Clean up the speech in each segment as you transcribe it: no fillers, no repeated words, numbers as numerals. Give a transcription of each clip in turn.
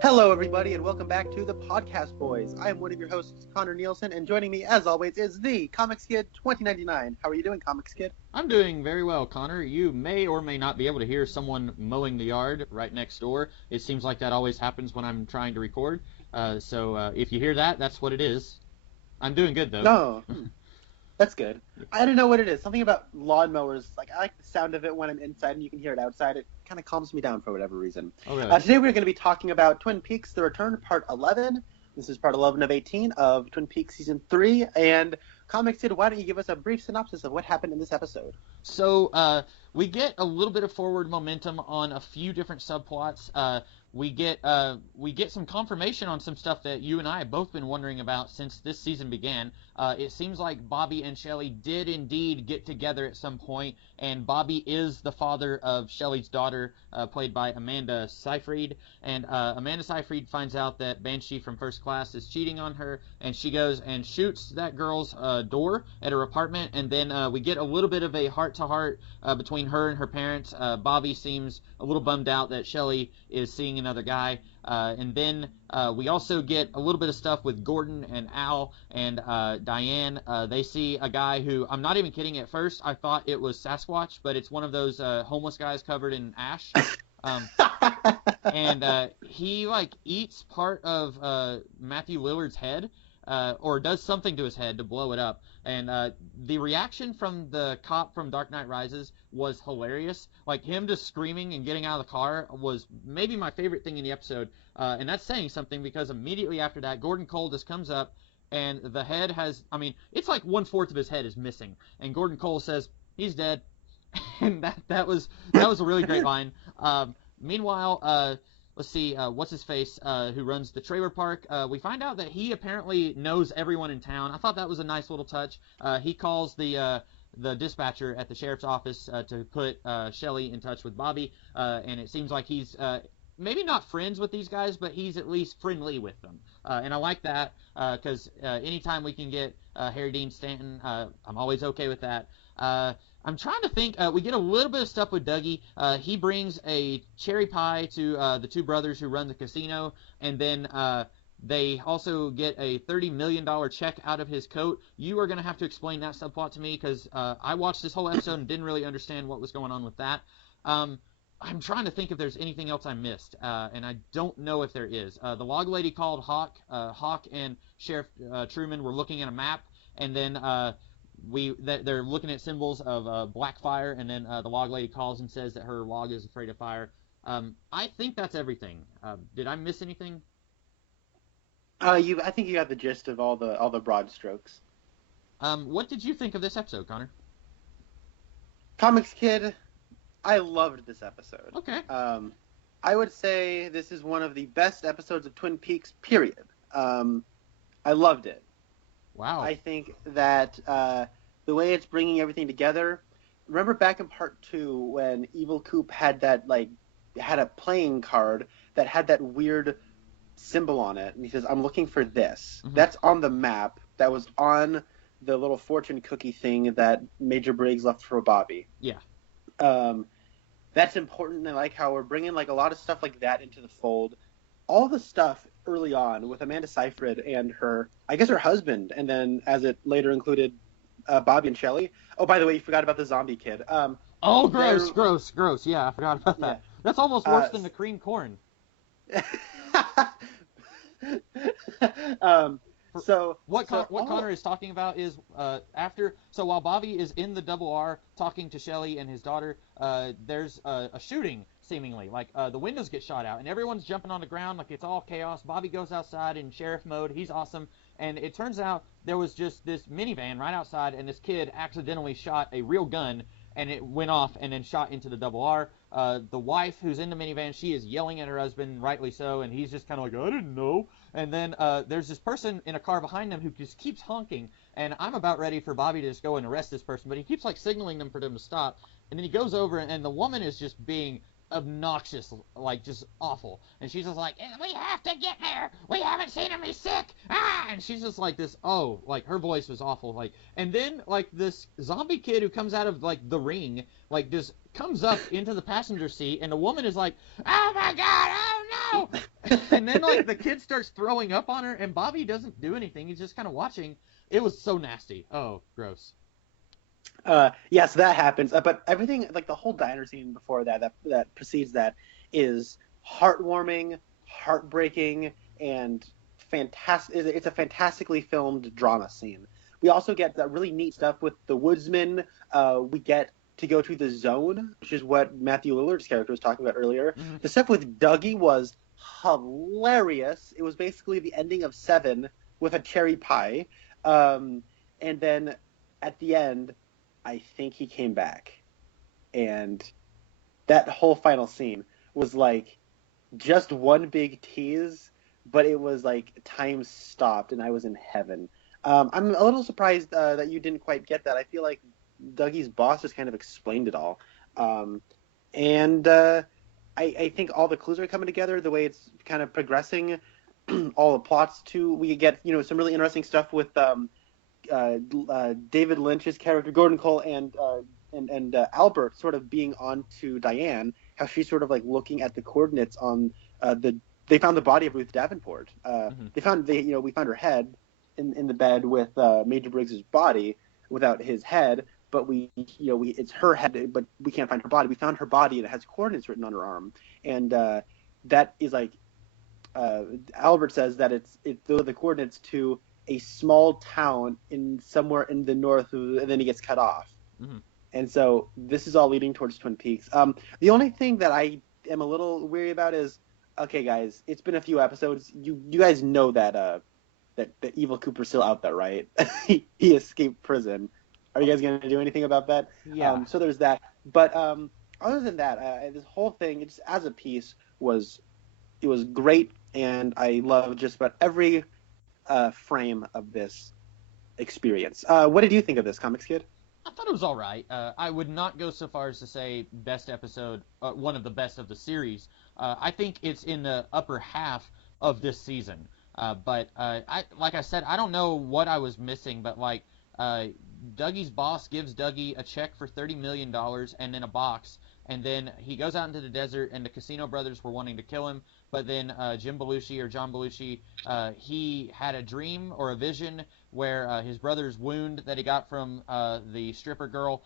Hello, everybody, and welcome back to the Podcast Boys. I am one of your hosts, Connor Nielsen, and joining me, as always, is the Comics Kid 2099. How are you doing, Comics Kid? I'm doing very well, Connor. You may or may not be able to hear someone mowing the yard right next door. It seems like that always happens when I'm trying to record. So if you hear that, that's what it is. I'm doing good, though. No, that's good. I don't know what it is. Something about lawnmowers. Like, I like the sound of it when I'm inside and you can hear it outside. It kind of calms me down for whatever reason. Oh, really? Today we're going to be talking about Twin Peaks: The Return, Part 11. This is Part 11 of 18 of Twin Peaks Season 3. And Comics Kid, why don't you give us a brief synopsis of what happened in this episode? So we get a little bit of forward momentum on a few different subplots. We get some confirmation on some stuff that you and I have both been wondering about since this season began. It seems like Bobby and Shelley did indeed get together at some point, and Bobby is the father of Shelley's daughter, played by Amanda Seyfried. And Amanda Seyfried finds out that Banshee from First Class is cheating on her, and she goes and shoots that girl's door at her apartment. And then we get a little bit of a heart-to-heart between her and her parents. Bobby seems a little bummed out that Shelley is seeing another guy. And then we also get a little bit of stuff with Gordon and Al and Diane. They see a guy who, I'm not even kidding, at first I thought it was Sasquatch, but it's one of those homeless guys covered in ash. And he eats part of Matthew Lillard's head, or does something to his head to blow it up. And the reaction from the cop from Dark Knight Rises was hilarious. Like, him just screaming and getting out of the car was maybe my favorite thing in the episode. And that's saying something, because immediately after that, Gordon Cole just comes up, and the head has, it's like 1/4 of his head is missing. And Gordon Cole says, he's dead. And that was a really great line. Meanwhile, let's see, what's his face, who runs the trailer park. We find out that he apparently knows everyone in town. I thought that was a nice little touch. He calls the dispatcher at the sheriff's office to put Shelley in touch with Bobby, and it seems like he's maybe not friends with these guys, but he's at least friendly with them. And I like that, because anytime we can get Harry Dean Stanton, I'm always okay with that. I'm trying to think. We get a little bit of stuff with Dougie. He brings a cherry pie to the two brothers who run the casino, and then they also get a $30 million check out of his coat. You are going to have to explain that subplot to me, because I watched this whole episode and didn't really understand what was going on with that. I'm trying to think if there's anything else I missed, and I don't know if there is. The log lady called Hawk. Hawk and Sheriff Truman were looking at a map, and then they're looking at symbols of black fire, and then the log lady calls and says that her log is afraid of fire. I think that's everything. Did I miss anything? I think you got the gist of all the broad strokes. What did you think of this episode, Connor? Comics Kid, I loved this episode. Okay. I would say this is one of the best episodes of Twin Peaks, period. I loved it. Wow. I think that the way it's bringing everything together. Remember back in Part 2 when Evil Coop had had a playing card that had that weird symbol on it, and he says, "I'm looking for this." Mm-hmm. That's on the map. That was on the little fortune cookie thing that Major Briggs left for Bobby. Yeah. That's important, and I like how we're bringing a lot of stuff like that into the fold. All the stuff early on with Amanda Seyfried and her husband, and then as it later included Bobby and Shelley. Oh, by the way, you forgot about the zombie kid. Gross. Yeah, I forgot about that. Yeah. That's almost worse than the cream corn. So what Connor is talking about is while Bobby is in the Double R talking to Shelley and his daughter, there's a shooting seemingly. The windows get shot out and everyone's jumping on the ground, it's all chaos. Bobby goes outside in sheriff mode. He's awesome. And it turns out there was just this minivan right outside, and this kid accidentally shot a real gun, and it went off and then shot into the Double R. The wife who's in the minivan, she is yelling at her husband, rightly so, and he's just kind of like, I didn't know. And then there's this person in a car behind them who just keeps honking, and I'm about ready for Bobby to just go and arrest this person, but he keeps signaling them for them to stop. And then he goes over, and the woman is just being obnoxious, just awful. And she's just like, we have to get there. We haven't seen him. He's sick. And she's just like this, her voice was awful. And then, this zombie kid who comes out of, the ring, just comes up into the passenger seat, and the woman is like, oh my God, oh no! And then, like, the kid starts throwing up on her, and Bobby doesn't do anything. He's just kind of watching. It was so nasty. Oh, gross. Yes, that happens. But everything, like the whole diner scene before that precedes that, is heartwarming, heartbreaking, and fantastic. It's a fantastically filmed drama scene. We also get that really neat stuff with the woodsman. We get to go to the zone, which is what Matthew Lillard's character was talking about earlier. Mm-hmm. The stuff with Dougie was hilarious. It was basically the ending of Seven with a cherry pie. And then at the end, I think he came back. And that whole final scene was like just one big tease, but it was like time stopped and I was in heaven. I'm a little surprised that you didn't quite get that. I feel like Dougie's boss just kind of explained it all. I think all the clues are coming together, the way it's kind of progressing, all the plots too. We get, some really interesting stuff with David Lynch's character, Gordon Cole, and Albert sort of being on to Diane, how she's sort of like looking at the coordinates on they found the body of Ruth Davenport. We found her head in the bed with Major Briggs's body without his head, but it's her head, but we can't find her body. We found her body and it has coordinates written on her arm, and that is like Albert says that it's the coordinates to a small town in somewhere in the north, and then he gets cut off. Mm-hmm. And so this is all leading towards Twin Peaks. The only thing that I am a little weary about is, okay, guys, it's been a few episodes. You guys know that that Evil Cooper's still out there, right? he escaped prison. Are you guys going to do anything about that? Yeah. So there's that. But other than that, this whole thing, just as a piece, was great, and I love just about every frame of this experience. What did you think of this, Comics Kid? I thought it was all right. I would not go so far as to say best episode, one of the best of the series. I think it's in the upper half of this season. But like I said, I don't know what I was missing, but like Dougie's boss gives Dougie a check for $30 million and then a box, and then he goes out into the desert, and the Casino brothers were wanting to kill him, but then John Belushi, he had a dream or a vision where his brother's wound that he got from the stripper girl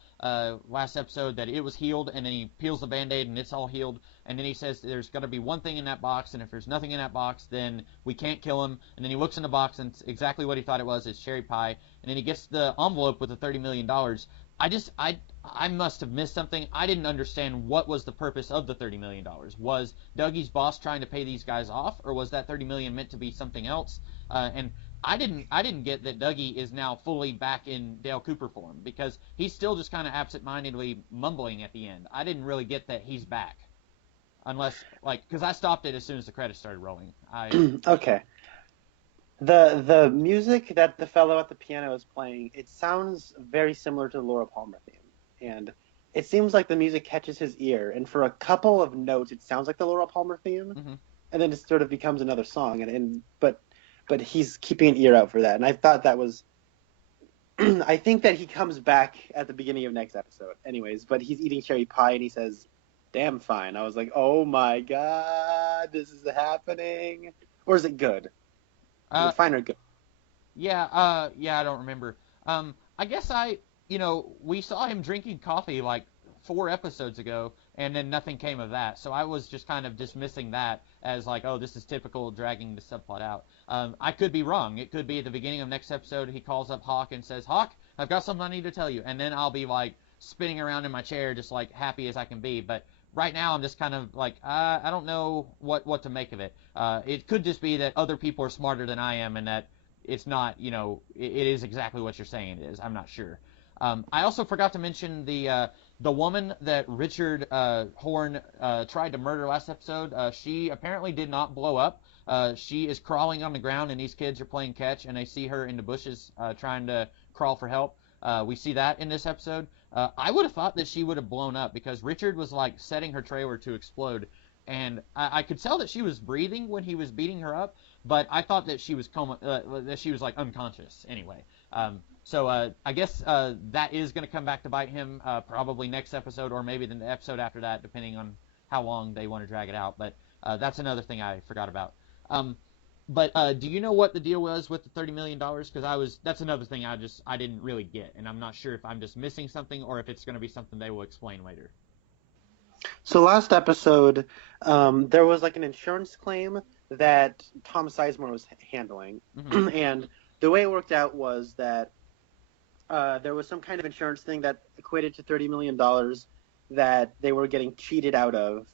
last episode, that it was healed, and then he peels the Band-Aid and it's all healed, and then he says there's going to be one thing in that box, and if there's nothing in that box, then we can't kill him, and then he looks in the box, and it's exactly what he thought it was, it's cherry pie, and then he gets the envelope with the $30 million. I must have missed something. I didn't understand what was the purpose of the $30 million. Was Dougie's boss trying to pay these guys off, or was that $30 million meant to be something else? And I didn't get that Dougie is now fully back in Dale Cooper form, because he's still just kind of absent-mindedly mumbling at the end. I didn't really get that he's back, unless because I stopped it as soon as the credits started rolling. Okay. The music that the fellow at the piano is playing, it sounds very similar to the Laura Palmer theme. And it seems like the music catches his ear, and for a couple of notes, it sounds like the Laura Palmer theme, Mm-hmm. and then it sort of becomes another song. But he's keeping an ear out for that, and I thought that was. I think that he comes back at the beginning of next episode, anyways. But he's eating cherry pie, and he says, "Damn fine." I was like, "Oh my god, this is happening." Or is it good? Is it fine or good? Yeah, I don't remember. I guess we saw him drinking coffee like 4 episodes ago, and then nothing came of that. So I was just kind of dismissing that as like, oh, this is typical dragging the subplot out. I could be wrong. It could be at the beginning of next episode he calls up Hawk and says, "Hawk, I've got something I need to tell you," and then I'll be like spinning around in my chair just like happy as I can be. But right now I'm just kind of like, I don't know what to make of it. It could just be that other people are smarter than I am, and that it's not, it is exactly what you're saying it is. I'm not sure. I also forgot to mention the woman that Richard Horn tried to murder last episode. She apparently did not blow up. She is crawling on the ground, and these kids are playing catch, and they see her in the bushes trying to crawl for help. We see that in this episode. I would have thought that she would have blown up, because Richard was like setting her trailer to explode, and I could tell that she was breathing when he was beating her up, but I thought that she was that she was like unconscious anyway. So I guess that is going to come back to bite him probably next episode, or maybe the episode after that, depending on how long they want to drag it out. But That's another thing I forgot about. But do you know what the deal was with the $30 million? Because that's another thing I didn't really get, and I'm not sure if I'm just missing something or if it's going to be something they will explain later. So last episode, there was like an insurance claim that Tom Sizemore was handling, Hmm. and the way it worked out was that there was some kind of insurance thing that equated to $30 million that they were getting cheated out of,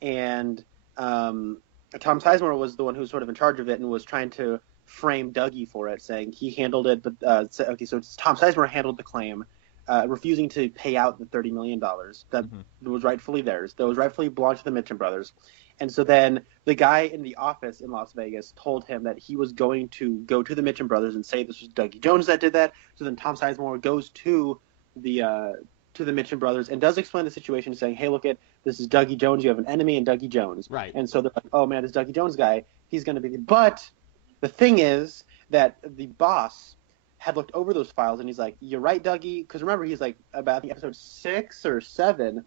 and Tom Sizemore was the one who was sort of in charge of it and was trying to frame Dougie for it, saying he handled it, but okay, so Tom Sizemore handled the claim, refusing to pay out the $30 million that was rightfully theirs, that was rightfully belonged to the Mitchum brothers. And so then the guy in the office in Las Vegas told him that he was going to go to the Mitchum brothers and say this was Dougie Jones that did that. So then Tom Sizemore goes to the Mitchum brothers and does explain the situation, saying, "Hey, look, this is Dougie Jones. You have an enemy in Dougie Jones." Right. And so they're like, "Oh man, this Dougie Jones guy, he's going to be." But the thing is that the boss had looked over those files and he's like, "You're right, Dougie," because remember he's like about episode 6 or 7.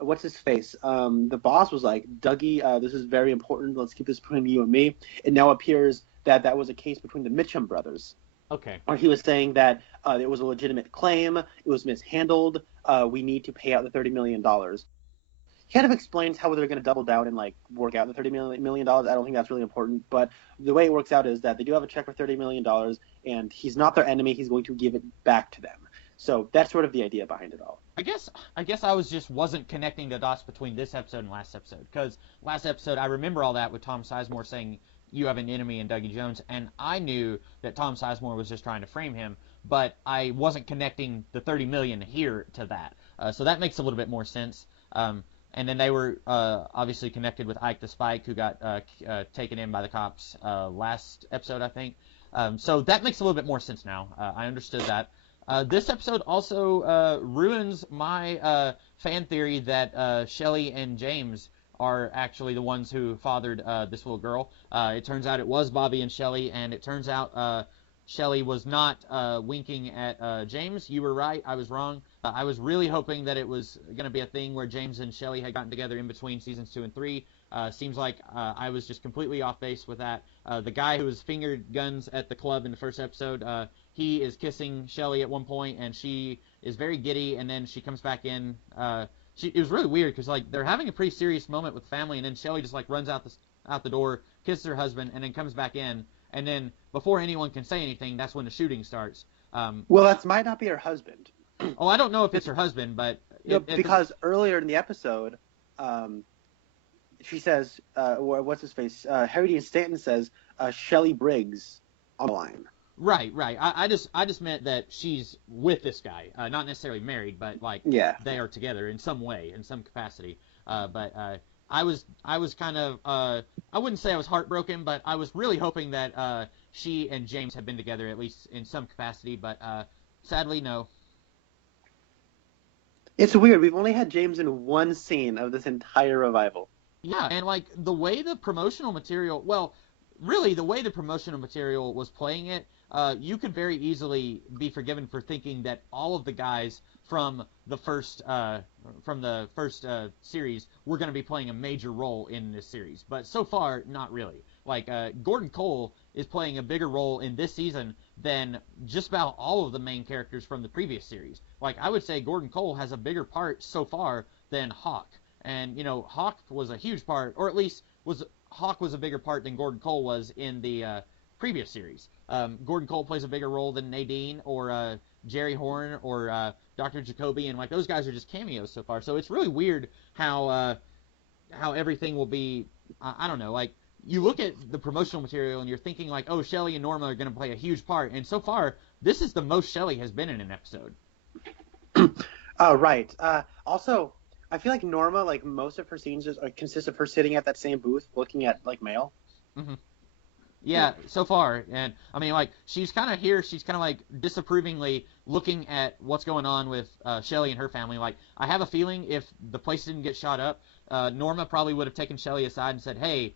What's his face? The boss was like, "Dougie, this is very important. Let's keep this between you and me." It now appears that that was a case between the Mitchum brothers. Okay. Or he was saying that it was a legitimate claim, it was mishandled, we need to pay out the $30 million. He kind of explains how they're going to double down and like work out the $30 million. I don't think that's really important, but the way it works out is that they do have a check for $30 million, and he's not their enemy. He's going to give it back to them. So that's sort of the idea behind it all. I guess I wasn't connecting the dots between this episode and last episode, because last episode I remember all that with Tom Sizemore saying you have an enemy in Dougie Jones, and I knew that Tom Sizemore was just trying to frame him, but I wasn't connecting the 30 million here to that. So that makes a little bit more sense. And then they were obviously connected with Ike the Spike, who got taken in by the cops last episode, I think. So that makes a little bit more sense now. I understood that. This episode also ruins my fan theory that Shelley and James are actually the ones who fathered this little girl. It turns out it was Bobby and Shelley, and it turns out Shelley was not winking at James. You were right. I was wrong. I was really hoping that it was going to be a thing where James and Shelley had gotten together in between seasons 2 and 3. Seems like I was just completely off base with that. The guy who was fingered guns at the club in the first episode, he is kissing Shelley at one point, and she is very giddy, and then she comes back in. It was really weird because like they're having a pretty serious moment with family, and then Shelley just like runs out the door, kisses her husband, and then comes back in. And then before anyone can say anything, that's when the shooting starts. Well, that might not be her husband. I don't know if it's her husband, but because earlier in the episode, she says, "What's his face?" Harry Dean Stanton says, "Shelley Briggs on the line." Right. I just meant that she's with this guy, not necessarily married, but like they are together in some way, in some capacity. But I was kind of I wouldn't say I was heartbroken, but I was really hoping that she and James had been together at least in some capacity. But sadly, no. It's weird. We've only had James in one scene of this entire revival. Yeah, and like the way the promotional material, well, really the way the promotional material was playing it, you could very easily be forgiven for thinking that all of the guys from the first series were going to be playing a major role in this series. But so far, not really. Like Gordon Cole is playing a bigger role in this season than just about all of the main characters from the previous series. Like I would say Gordon Cole has a bigger part so far than Hawk. And you know, Hawk was a huge part, or at least Hawk was a bigger part than Gordon Cole was in the previous series. Gordon Cole plays a bigger role than Nadine or Jerry Horn or Dr. Jacoby, and like those guys are just cameos so far. So it's really weird how everything will be. I don't know. Like you look at the promotional material and you're thinking like, oh, Shelley and Norma are going to play a huge part, and so far this is the most Shelley has been in an episode. Oh, right. Also, I feel like Norma, like most of her scenes, just consist of her sitting at that same booth looking at like mail. Mm-hmm. Yeah, so far, and I mean, like she's kind of here. She's kind of like disapprovingly looking at what's going on with Shelley and her family. Like, I have a feeling if the place didn't get shot up, Norma probably would have taken Shelley aside and said, "Hey,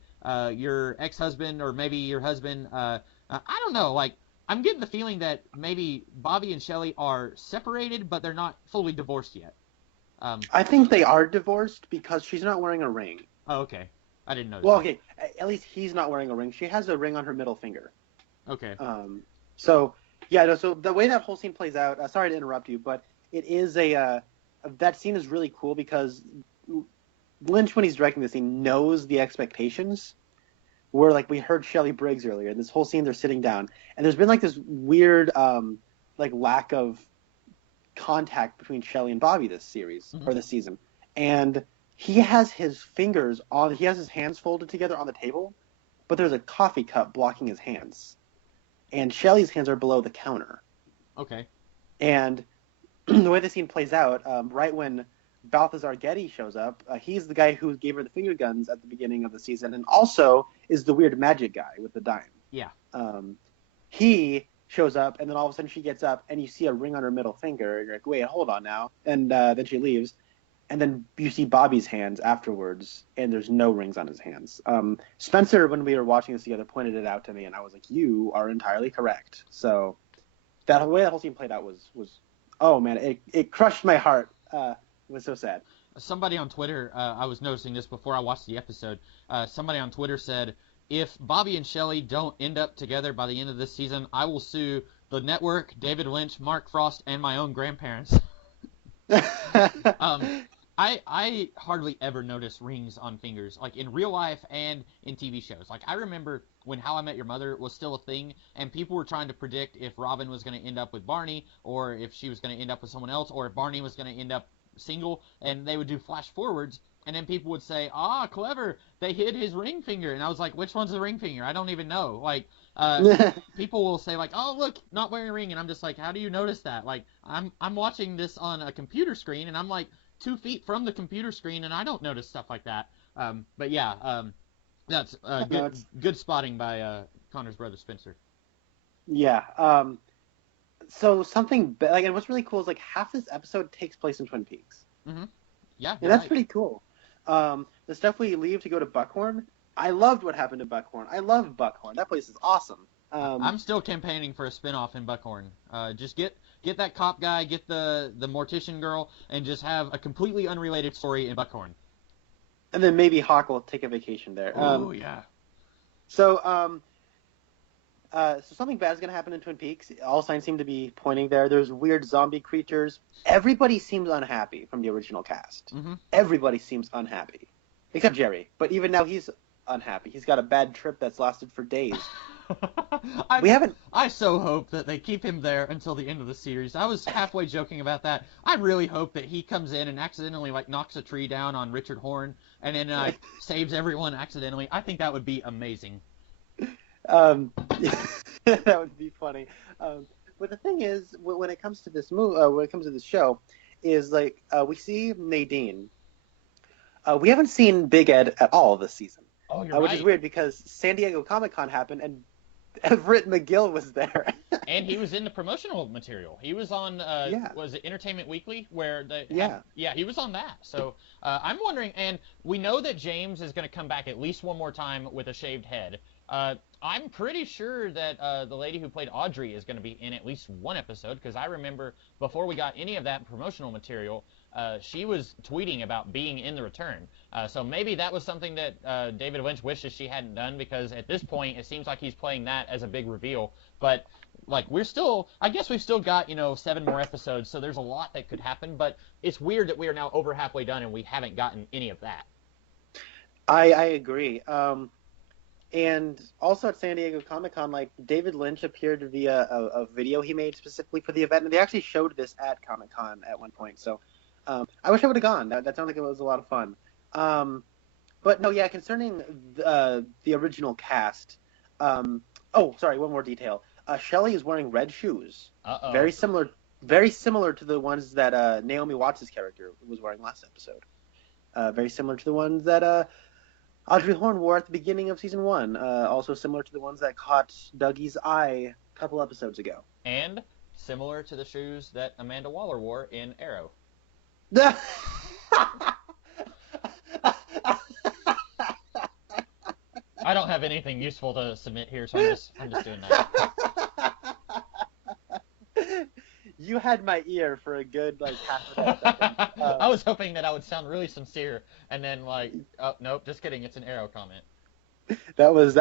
your ex-husband or maybe your husband, I don't know. Like, I'm getting the feeling that maybe Bobby and Shelley are separated, but they're not fully divorced yet." I think they are divorced because she's not wearing a ring. Oh, okay. I didn't notice Well, that. okay, at least he's not wearing a ring. She has a ring on her middle finger. Okay. So yeah, no. So the way that whole scene plays out. Sorry to interrupt you, but it is that scene is really cool because Lynch, when he's directing the scene, knows the expectations. Where like we heard Shelley Briggs earlier, in this whole scene they're sitting down, and there's been like this weird like lack of contact between Shelley and Bobby this series Mm-hmm. or this season, and he has his hands folded together on the table, but there's a coffee cup blocking his hands, and Shelley's hands are below the counter. Okay. And the way the scene plays out, right when Balthazar Getty shows up, he's the guy who gave her the finger guns at the beginning of the season, and also is the weird magic guy with the dime. Yeah. He shows up, and then all of a sudden she gets up, and you see a ring on her middle finger, and you're like, wait, hold on now. And then she leaves, and then you see Bobby's hands afterwards, and there's no rings on his hands. Spencer, when we were watching this together, pointed it out to me, and I was like, you are entirely correct. So that way that whole scene played out was oh man, it crushed my heart. It was so sad. Somebody on Twitter, I was noticing this before I watched the episode. Somebody on Twitter said, if Bobby and Shelley don't end up together by the end of this season, I will sue the network, David Lynch, Mark Frost, and my own grandparents. I hardly ever notice rings on fingers, like in real life and in TV shows. Like I remember when How I Met Your Mother was still a thing, and people were trying to predict if Robin was going to end up with Barney, or if she was going to end up with someone else, or if Barney was going to end up single, and they would do flash forwards, and then people would say, "Ah, clever! They hid his ring finger," and I was like, "Which one's the ring finger? I don't even know." Like, people will say like, "Oh, look, not wearing a ring," and I'm just like, "How do you notice that?" Like, I'm watching this on a computer screen, and I'm like 2 feet from the computer screen, and I don't notice stuff like that. But yeah, that's good spotting by Connor's brother Spencer. Yeah. So something like, and what's really cool is like half this episode takes place in Twin Peaks. Mm-hmm. Yeah, And that's pretty cool. The stuff we leave to go to Buckhorn, I loved what happened to Buckhorn. I love Buckhorn. That place is awesome. I'm still campaigning for a spinoff in Buckhorn. Just get that cop guy, get the mortician girl, and just have a completely unrelated story in Buckhorn. And then maybe Hawk will take a vacation there. Oh yeah. So something bad is going to happen in Twin Peaks. All signs seem to be pointing there. There's weird zombie creatures. Everybody seems unhappy from the original cast. Mm-hmm. Everybody seems unhappy. Except Jerry. But even now he's unhappy. He's got a bad trip that's lasted for days. I so hope that they keep him there until the end of the series. I was halfway joking about that. I really hope that he comes in and accidentally like knocks a tree down on Richard Horn and then saves everyone accidentally. I think that would be amazing. That would be funny. But the thing is, when it comes to this when it comes to this show, is like we see Nadine. We haven't seen Big Ed at all this season. Oh, you're right. Which is weird because San Diego Comic-Con happened and Everett McGill was there. And he was in the promotional material. He was on, was it Entertainment Weekly? Where he was on that. So I'm wondering, and we know that James is going to come back at least one more time with a shaved head. I'm pretty sure that the lady who played Audrey is going to be in at least one episode, because I remember before we got any of that promotional material, she was tweeting about being in the return. So maybe that was something that David Lynch wishes she hadn't done, because at this point it seems like he's playing that as a big reveal. But like I guess we've still got 7 more episodes, so there's a lot that could happen. But it's weird that we are now over halfway done and we haven't gotten any of that. I agree. And also at San Diego Comic-Con, like David Lynch appeared via a video he made specifically for the event, and they actually showed this at Comic-Con at one point. So I wish I would have gone. That sounded like it was a lot of fun. But no, yeah, concerning the original cast. Sorry, one more detail. Shelley is wearing red shoes. Uh-oh. Very similar to the ones that Naomi Watts' character was wearing last episode. Very similar to the ones that Audrey Horne wore at the beginning of season 1. Also similar to the ones that caught Dougie's eye a couple episodes ago. And similar to the shoes that Amanda Waller wore in Arrow. I don't have anything useful to submit here, so I'm just doing that. You had my ear for a good like half of that second. I was hoping that I would sound really sincere, and then like, oh nope, just kidding. It's an Arrow comment. That was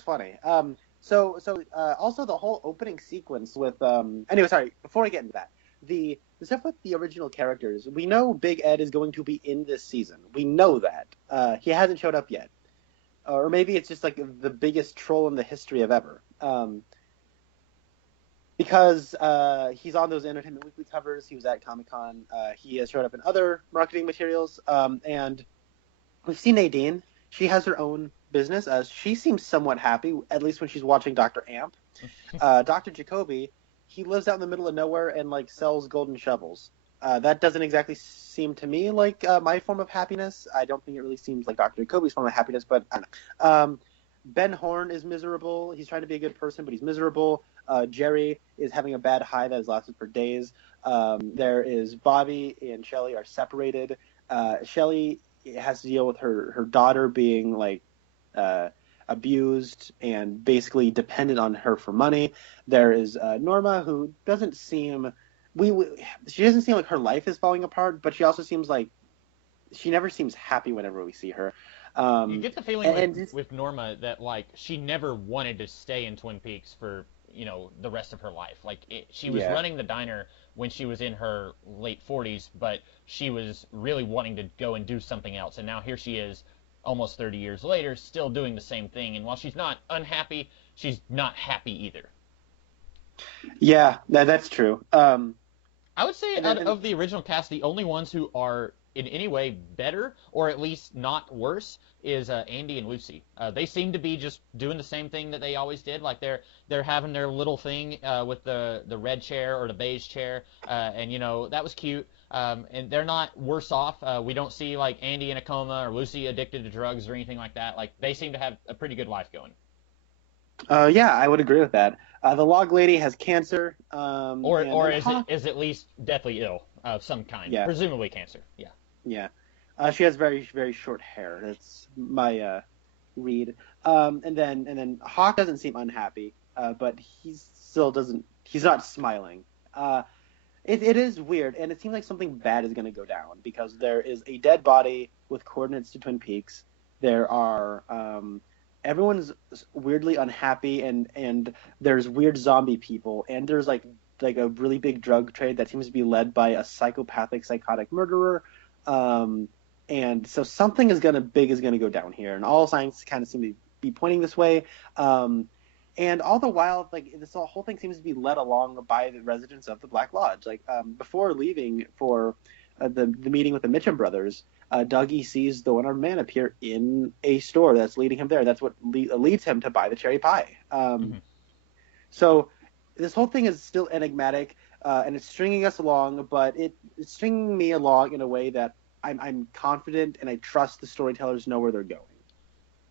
funny. Also the whole opening sequence with anyway, sorry, before I get into that, the stuff with the original characters, we know Big Ed is going to be in this season. We know that. He hasn't showed up yet. Or maybe it's just like the biggest troll in the history of ever. Because he's on those Entertainment Weekly covers, he was at Comic-Con, he has showed up in other marketing materials, and we've seen Nadine. She has her own business. She seems somewhat happy, at least when she's watching Dr. Amp. Dr. Jacoby, he lives out in the middle of nowhere and like sells golden shovels. That doesn't exactly seem to me like my form of happiness. I don't think it really seems like Dr. Jacoby's form of happiness, but I don't know. Ben Horn is miserable. He's trying to be a good person, but he's miserable. Jerry is having a bad high that has lasted for days. There is Bobby and Shelley are separated. Shelley has to deal with her daughter being like abused and basically dependent on her for money. There is Norma, who doesn't seem she doesn't seem like her life is falling apart, but she also seems like she never seems happy whenever we see her. You get the feeling with Norma that like she never wanted to stay in Twin Peaks for the rest of her life. Like she was running the diner when she was in her late 40s, but she was really wanting to go and do something else. And now here she is, almost 30 years later, still doing the same thing. And while she's not unhappy, she's not happy either. Yeah, that's true. I would say out of the original cast, the only ones who are in any way better, or at least not worse, is Andy and Lucy. They seem to be just doing the same thing that they always did. Like they're having their little thing with the red chair or the beige chair, and that was cute. And they're not worse off. We don't see like Andy in a coma or Lucy addicted to drugs or anything like that. Like they seem to have a pretty good life going. Yeah, I would agree with that. The log lady has cancer. Or is at least deathly ill of some kind. Yeah. Presumably cancer. Yeah. Yeah. She has very, very short hair. That's my read. And then Hawk doesn't seem unhappy, but he's not smiling. It is weird, and it seems like something bad is going to go down because there is a dead body with coordinates to Twin Peaks. There are everyone's weirdly unhappy, and there's weird zombie people, and there's like a really big drug trade that seems to be led by a psychopathic, psychotic murderer. And so something big is gonna go down here, and all signs kind of seem to be pointing this way. And all the while, like this whole thing seems to be led along by the residents of the Black Lodge. Like before leaving for the meeting with the Mitchum brothers, Dougie sees the one-armed man appear in a store that's leading him there. That's what leads him to buy the cherry pie. So this whole thing is still enigmatic, and it's stringing us along, but it's stringing me along in a way that I'm confident and I trust the storytellers know where they're going.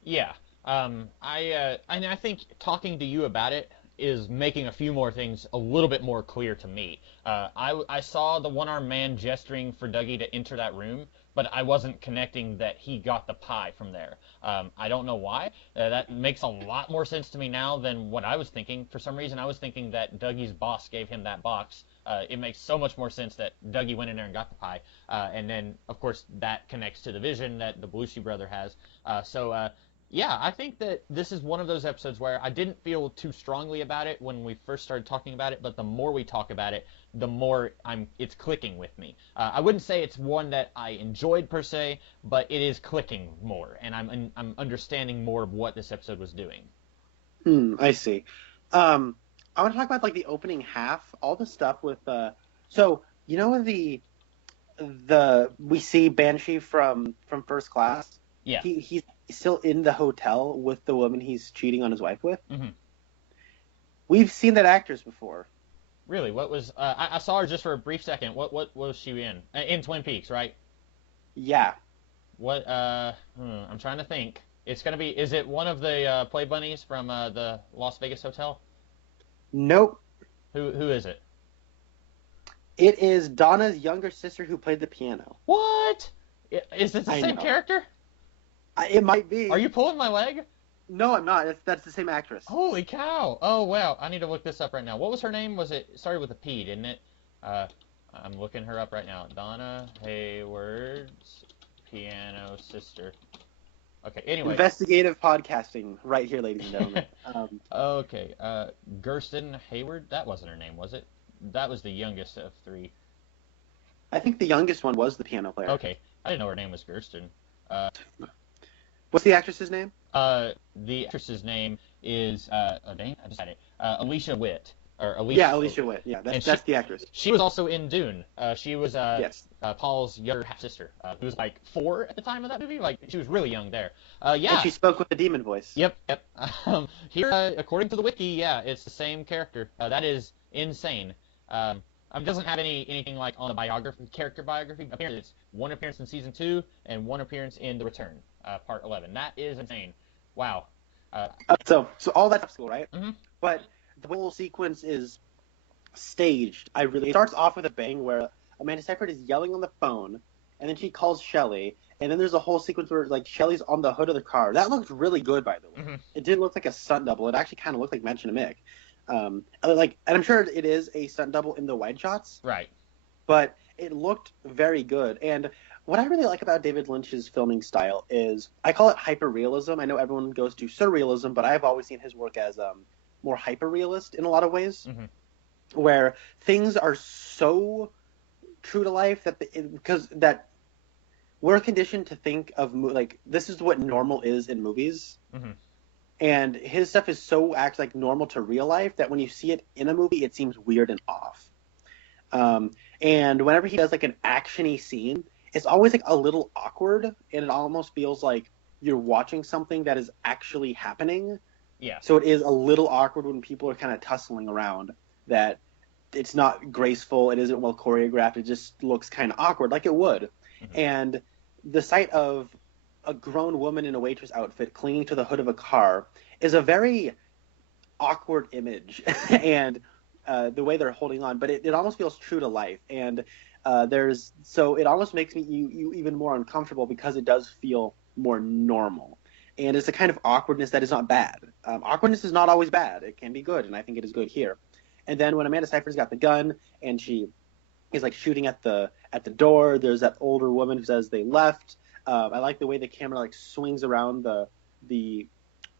Yeah. I think talking to you about it is making a few more things a little bit more clear to me. I saw the one-armed man gesturing for Dougie to enter that room, but I wasn't connecting that he got the pie from there. I don't know why. That makes a lot more sense to me now than what I was thinking. For some reason, I was thinking that Dougie's boss gave him that box. It makes so much more sense that Dougie went in there and got the pie. And then, of course, that connects to the vision that the Belushi brother has. Yeah, I think that this is one of those episodes where I didn't feel too strongly about it when we first started talking about it, but the more we talk about it, the more it's clicking with me. I wouldn't say it's one that I enjoyed per se, but it is clicking more, and I'm understanding more of what this episode was doing. I see. I want to talk about like the opening half, all the stuff with so we see Banshee from First Class. Yeah. He's still in the hotel with the woman he's cheating on his wife with. Mm-hmm. We've seen that actress before. Really? What was? I saw her just for a brief second. What was she in? In Twin Peaks, right? Yeah. What? I'm trying to think. It's gonna be. Is it one of the play bunnies from the Las Vegas hotel? Nope. Who is it? It is Donna's younger sister who played the piano. What? Is this the same character? It might be. Are you pulling my leg? No, I'm not. That's the same actress. Holy cow! Oh wow, I need to look this up right now. What was her name? It started with a P, didn't it? I'm looking her up right now. Donna Hayward's piano sister. Okay, anyway. Investigative podcasting right here, ladies and gentlemen. Okay, Gersten Hayward? That wasn't her name, was it? That was the youngest of three. I think the youngest one was the piano player. Okay, I didn't know her name was Gersten. What's the actress's name? The actress's name is, dang, I just had it. Alicia Witt. Alicia Witt. Yeah, that's the actress. She was also in Dune. She was Yes. Paul's younger half-sister, who was like 4 at the time of that movie. Like, she was really young there. Yeah. And she spoke with a demon voice. Yep. Here, according to the wiki, yeah, it's the same character. That is insane. It doesn't have anything like on the character biography. Apparently, it's 1 appearance in season 2 and 1 appearance in The Return, part 11. That is insane. Wow. So all that's cool, right? Mm-hmm. But the whole sequence is staged. It starts off with a bang where Amanda Seyfried is yelling on the phone, and then she calls Shelley, and then there's a whole sequence where like Shelley's on the hood of the car. That looked really good, by the way. Mm-hmm. It didn't look like a stunt double. It actually kind of looked like Mention a Mick. And I'm sure it is a stunt double in the wide shots. Right. But it looked very good. And what I really like about David Lynch's filming style is, I call it hyperrealism. I know everyone goes to surrealism, but I've always seen his work as more hyperrealist in a lot of ways, Mm-hmm. where things are so true to life that we're conditioned to think of like this is what normal is in movies. Mm-hmm. And his stuff is so actually like normal to real life that when you see it in a movie, it seems weird and off. And whenever he does like an actiony scene, it's always like a little awkward, and it almost feels like you're watching something that is actually happening. Yeah. So it is a little awkward when people are kind of tussling around, that it's not graceful, it isn't well choreographed, it just looks kind of awkward, like it would. Mm-hmm. And the sight of a grown woman in a waitress outfit clinging to the hood of a car is a very awkward image, and the way they're holding on, but it almost feels true to life, and it almost makes you even more uncomfortable because it does feel more normal, and it's a kind of awkwardness that is not bad. Awkwardness is not always bad; it can be good, and I think it is good here. And then when Amanda Seyfried's got the gun and she is like shooting at the door, there's that older woman who says they left. I like the way the camera like swings around the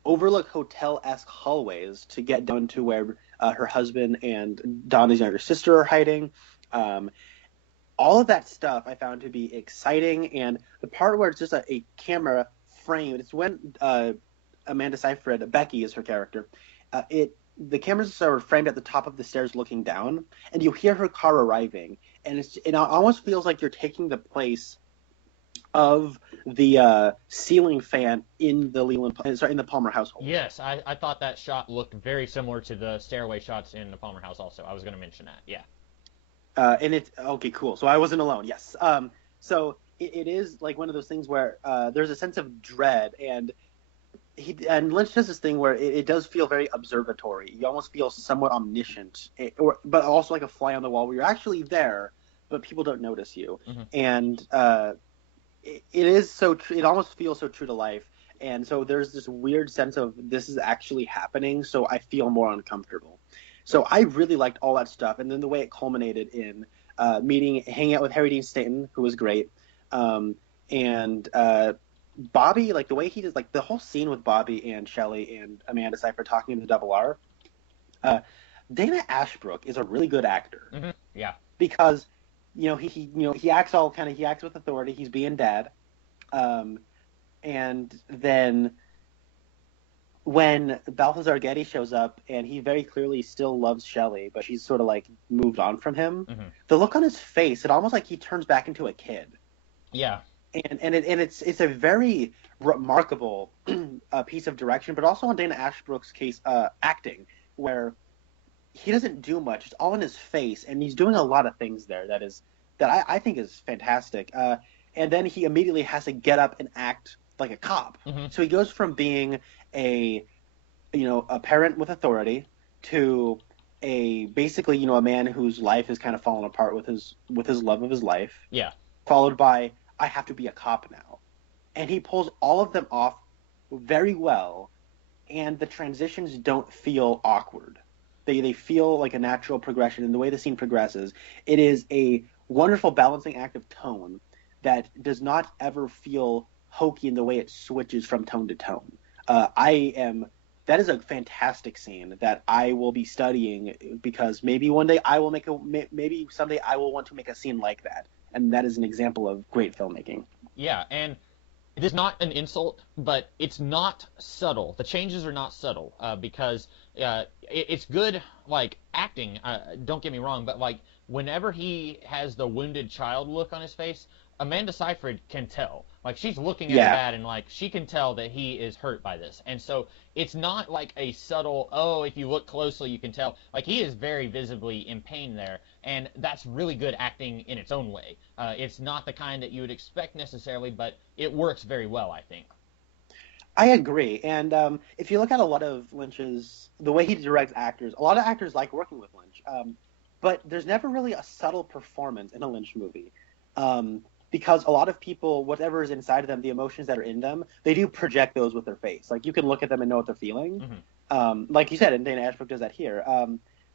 Overlook Hotel-esque hallways to get down to where her husband and Donna's younger sister are hiding. All of that stuff I found to be exciting, and the part where it's just a camera frame, it's when Amanda Seyfried, Becky is her character, the cameras are framed at the top of the stairs looking down, and you hear her car arriving, and it almost feels like you're taking the place of the ceiling fan in the Palmer household. Yes, I thought that shot looked very similar to the stairway shots in the Palmer house also. I was going to mention that, yeah. And it's okay, cool. So I wasn't alone. Yes. So it is like one of those things where there's a sense of dread, and Lynch does this thing where it does feel very observatory. You almost feel somewhat omniscient, but also like a fly on the wall where you're actually there, but people don't notice you. Mm-hmm. And it is so true. It almost feels so true to life. And so there's this weird sense of this is actually happening, so I feel more uncomfortable. So I really liked all that stuff, and then the way it culminated in hanging out with Harry Dean Stanton, who was great, and Bobby, like the way he did, like the whole scene with Bobby and Shelley and Amanda Seyfried talking in the Double R. Dana Ashbrook is a really good actor. Mm-hmm. Yeah, because he acts with authority. He's being dad, and then when Balthazar Getty shows up, and he very clearly still loves Shelley, but she's sort of like moved on from him. Mm-hmm. The look on his face, it almost like he turns back into a kid. Yeah. And it's a very remarkable piece of direction, but also on Dana Ashbrook's case, acting, where he doesn't do much. It's all in his face, and he's doing a lot of things there that I think is fantastic. And then he immediately has to get up and act like a cop. Mm-hmm. So he goes from being a parent with authority to basically a man whose life has kind of fallen apart with his love of his life. Yeah. Followed by, I have to be a cop now. And he pulls all of them off very well, and the transitions don't feel awkward. They feel like a natural progression in the way the scene progresses. It is a wonderful balancing act of tone that does not ever feel hokey in the way it switches from tone to tone. That is a fantastic scene that I will be studying because maybe one day maybe someday I will want to make a scene like that. And that is an example of great filmmaking. Yeah, and it is not an insult, but it's not subtle. The changes are not subtle because it's good, like, acting. Don't get me wrong, but, like, whenever he has the wounded child look on his face, Amanda Seyfried can tell. Like, she's looking at Yeah. that, and, like, she can tell that he is hurt by this. And so it's not like a subtle, oh, if you look closely, you can tell. Like, he is very visibly in pain there, and that's really good acting in its own way. It's not the kind that you would expect necessarily, but it works very well, I think. I agree. And if you look at a lot of Lynch's, the way he directs actors, a lot of actors like working with Lynch. But there's never really a subtle performance in a Lynch movie. Because a lot of people, whatever is inside of them, the emotions that are in them, they do project those with their face. Like, you can look at them and know what they're feeling. Like you said, and Dana Ashbrook does that here.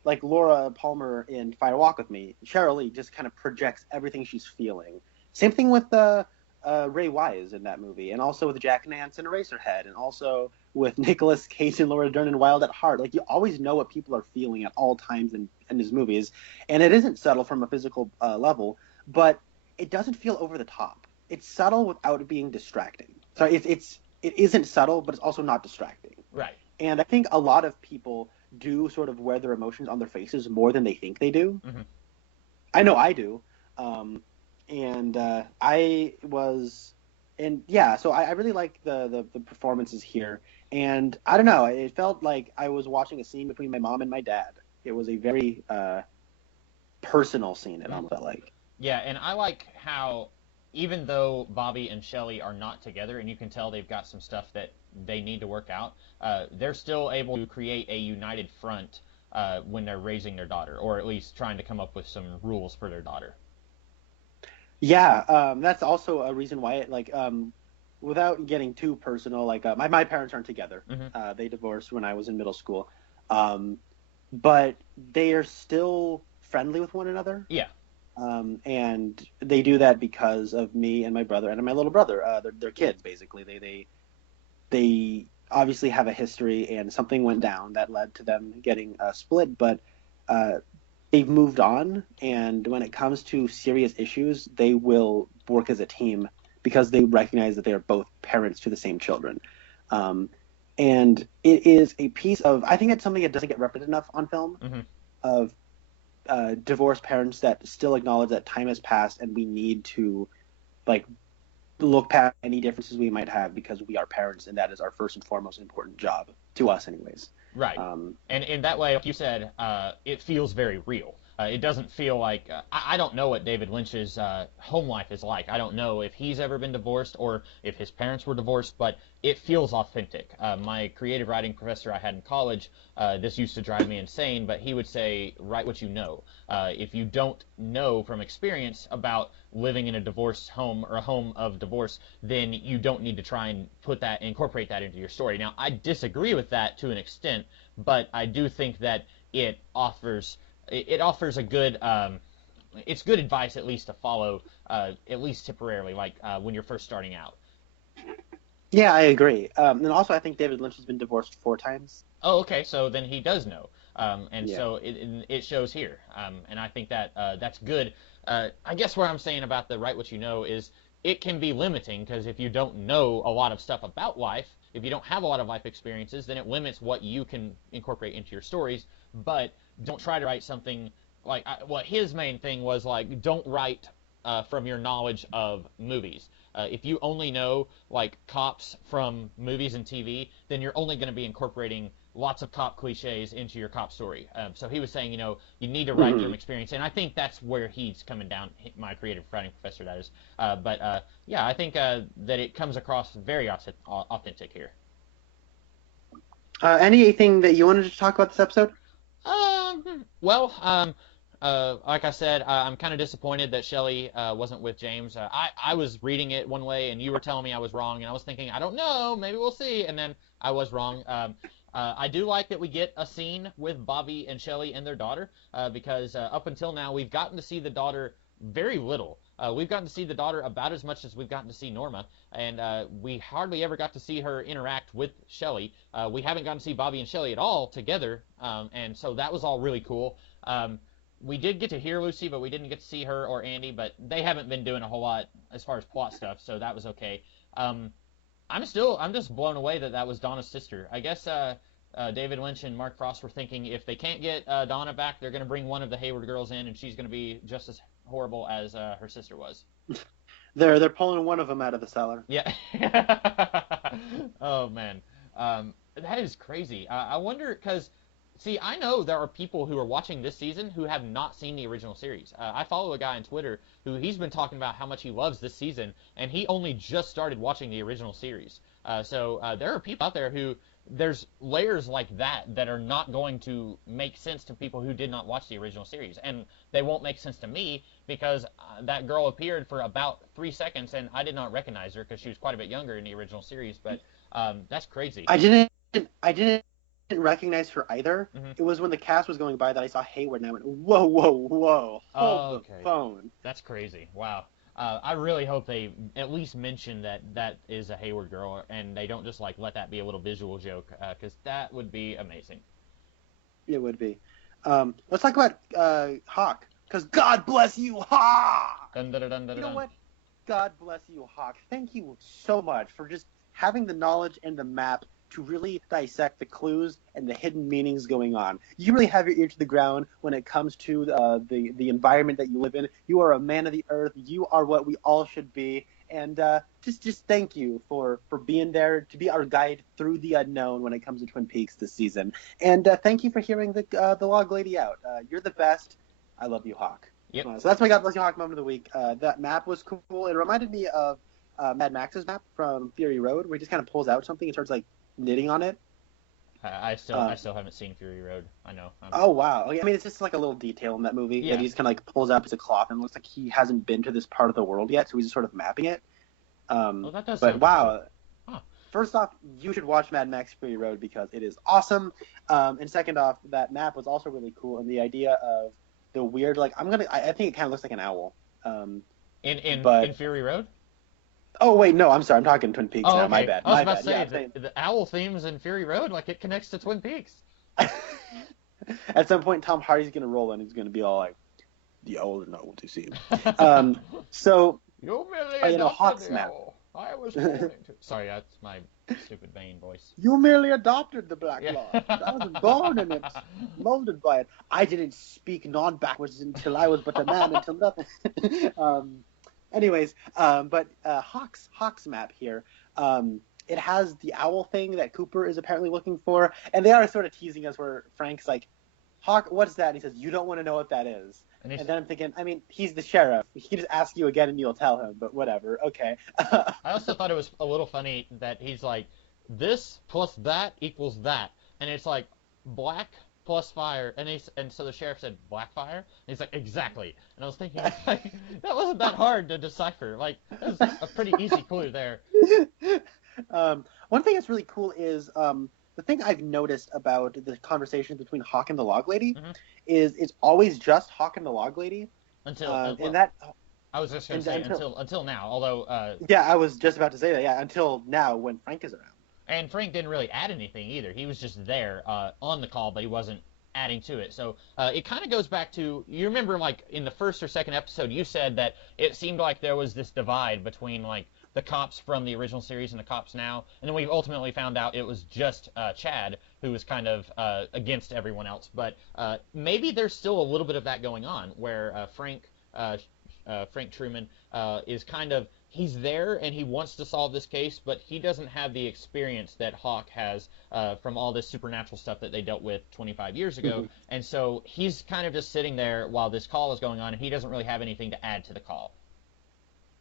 Like Laura Palmer in Fire Walk with Me, Sheryl Lee just kind of projects everything she's feeling. Same thing with Ray Wise in that movie, and also with Jack Nance in Eraserhead, and also with Nicolas Cage and Laura Dern in Wild at Heart. Like, you always know what people are feeling at all times in his movies, and it isn't subtle from a physical level, but it doesn't feel over the top. It's subtle without it being distracting. So it isn't subtle, but it's also not distracting. Right. And I think a lot of people do sort of wear their emotions on their faces more than they think they do. I know I do. So I really like the performances here. And I don't know, it felt like I was watching a scene between my mom and my dad. It was a very personal scene, it almost felt like. Yeah, and I like how even though Bobby and Shelley are not together, and you can tell they've got some stuff that they need to work out, they're still able to create a united front when they're raising their daughter, or at least trying to come up with some rules for their daughter. Yeah, that's also a reason why without getting too personal, like my parents aren't together. They divorced when I was in middle school, but they are still friendly with one another. Yeah. And they do that because of me and my brother and my little brother. They're kids, basically. They obviously have a history, and something went down that led to them getting split. But they've moved on, and when it comes to serious issues, they will work as a team because they recognize that they are both parents to the same children. And it is a piece of, I think it's something that doesn't get represented enough on film, of divorced parents that still acknowledge that time has passed and we need to look past any differences we might have because we are parents, and that is our first and foremost important job to us anyways. Right. And in that way, like you said, it feels very real. It doesn't feel like I don't know what David Lynch's home life is like. I don't know if he's ever been divorced or if his parents were divorced, but it feels authentic. My creative writing professor I had in college, this used to drive me insane, but he would say, write what you know. If you don't know from experience about living in a divorced home or a home of divorce, then you don't need to try and incorporate that into your story. Now, I disagree with that to an extent, but I do think that it offers a good it's good advice at least to follow at least temporarily, like when you're first starting out. Yeah, I agree. And also I think David Lynch has been divorced 4 times. Oh, okay, so then he does know, Yeah. so it shows here, and I think that that's good. I guess what I'm saying about the write what you know is it can be limiting, because if you don't know a lot of stuff about life, if you don't have a lot of life experiences, then it limits what you can incorporate into your stories. But don't try to write something like what his main thing was, like, don't write from your knowledge of movies. If you only know like cops from movies and TV, then you're only going to be incorporating lots of cop cliches into your cop story. So he was saying, you need to write from experience, and I think that's where he's coming down. My creative writing professor, that is. Yeah, I think that it comes across very authentic here. Anything that you wanted to talk about this episode? Well, like I said, I'm kind of disappointed that Shelley wasn't with James. I was reading it one way, and you were telling me I was wrong, and I was thinking, I don't know, maybe we'll see, and then I was wrong. I do like that we get a scene with Bobby and Shelley and their daughter, because up until now we've gotten to see the daughter very little. We've gotten to see the daughter about as much as we've gotten to see Norma, and we hardly ever got to see her interact with Shelley. We haven't gotten to see Bobby and Shelley at all together, and so that was all really cool. We did get to hear Lucy, but we didn't get to see her or Andy, but they haven't been doing a whole lot as far as plot stuff, so that was okay. I'm just blown away that that was Donna's sister. I guess David Lynch and Mark Frost were thinking if they can't get Donna back, they're going to bring one of the Hayward girls in, and she's going to be just as horrible as her sister was. They're pulling one of them out of the cellar. Yeah. Oh man, that is crazy. I wonder because. See, I know there are people who are watching this season who have not seen the original series. I follow a guy on Twitter who he's been talking about how much he loves this season, and he only just started watching the original series. So there are people out there who there's layers like that are not going to make sense to people who did not watch the original series, and they won't make sense to me because that girl appeared for about 3 seconds, and I did not recognize her because she was quite a bit younger in the original series. But that's crazy. I didn't recognize her either. Mm-hmm. It was when the cast was going by that I saw Hayward and I went, whoa, whoa, whoa. Hold the phone. That's crazy. Wow. I really hope they at least mention that is a Hayward girl and they don't just like let that be a little visual joke, because that would be amazing. It would be. Let's talk about Hawk, because God bless you, Hawk! Dun, dun, dun, dun, dun, you know what? God bless you, Hawk. Thank you so much for just having the knowledge and the map to really dissect the clues and the hidden meanings going on. You really have your ear to the ground when it comes to the environment that you live in. You are a man of the earth. You are what we all should be. And just thank you for being there to be our guide through the unknown when it comes to Twin Peaks this season. And thank you for hearing the Log Lady out. You're the best. I love you, Hawk. Yep. So that's my God bless you, Hawk moment of the week. That map was cool. It reminded me of Mad Max's map from Fury Road, where he just kind of pulls out something and starts like knitting on it. I still haven't seen Fury Road. I know. Oh wow! Okay. I mean, it's just like a little detail in that movie that he just kind of like pulls out a piece of cloth and it looks like he hasn't been to this part of the world yet, so he's just sort of mapping it. Well, that does. But wow! Huh. First off, you should watch Mad Max Fury Road because it is awesome. And second off, that map was also really cool, and the idea of the weird like I think it kind of looks like an owl. In Fury Road. Oh wait, no, I'm sorry. I'm talking Twin Peaks now. Okay. My bad. I was about to say the owl themes in Fury Road, like it connects to Twin Peaks. At some point, Tom Hardy's gonna roll and he's gonna be all like, "The owl is not what they seem." So you merely Hawk's map. I was to... Sorry, that's my stupid Bane voice. You merely adopted the Black Lodge. I was born in it, molded by it. I didn't speak non-backwards until I was but a man until nothing. Anyways, but Hawk's map here, it has the owl thing that Cooper is apparently looking for, and they are sort of teasing us where Frank's like, Hawk, what's that? And he says, you don't want to know what that is. And then I'm thinking, I mean, he's the sheriff. He can just ask you again and you'll tell him, but whatever, okay. I also thought it was a little funny that he's like, this plus that equals that. And it's like, black plus fire, and so the sheriff said black fire, and he's like exactly, and I was thinking like, that wasn't that hard to decipher, like that was a pretty easy clue there. One thing that's really cool is the thing I've noticed about the conversation between Hawk and the Log Lady is it's always just Hawk and the Log Lady until and that I was just going to say until now, although yeah, I was just about to say that, yeah, until now when Frank is around. And Frank didn't really add anything either. He was just there on the call, but he wasn't adding to it. So it kind of goes back to, you remember like in the first or second episode, you said that it seemed like there was this divide between like the cops from the original series and the cops now. And then we ultimately found out it was just Chad who was kind of against everyone else. But maybe there's still a little bit of that going on where Frank Truman is kind of, he's there and he wants to solve this case, but he doesn't have the experience that Hawk has from all this supernatural stuff that they dealt with 25 years ago. And so he's kind of just sitting there while this call is going on, and he doesn't really have anything to add to the call.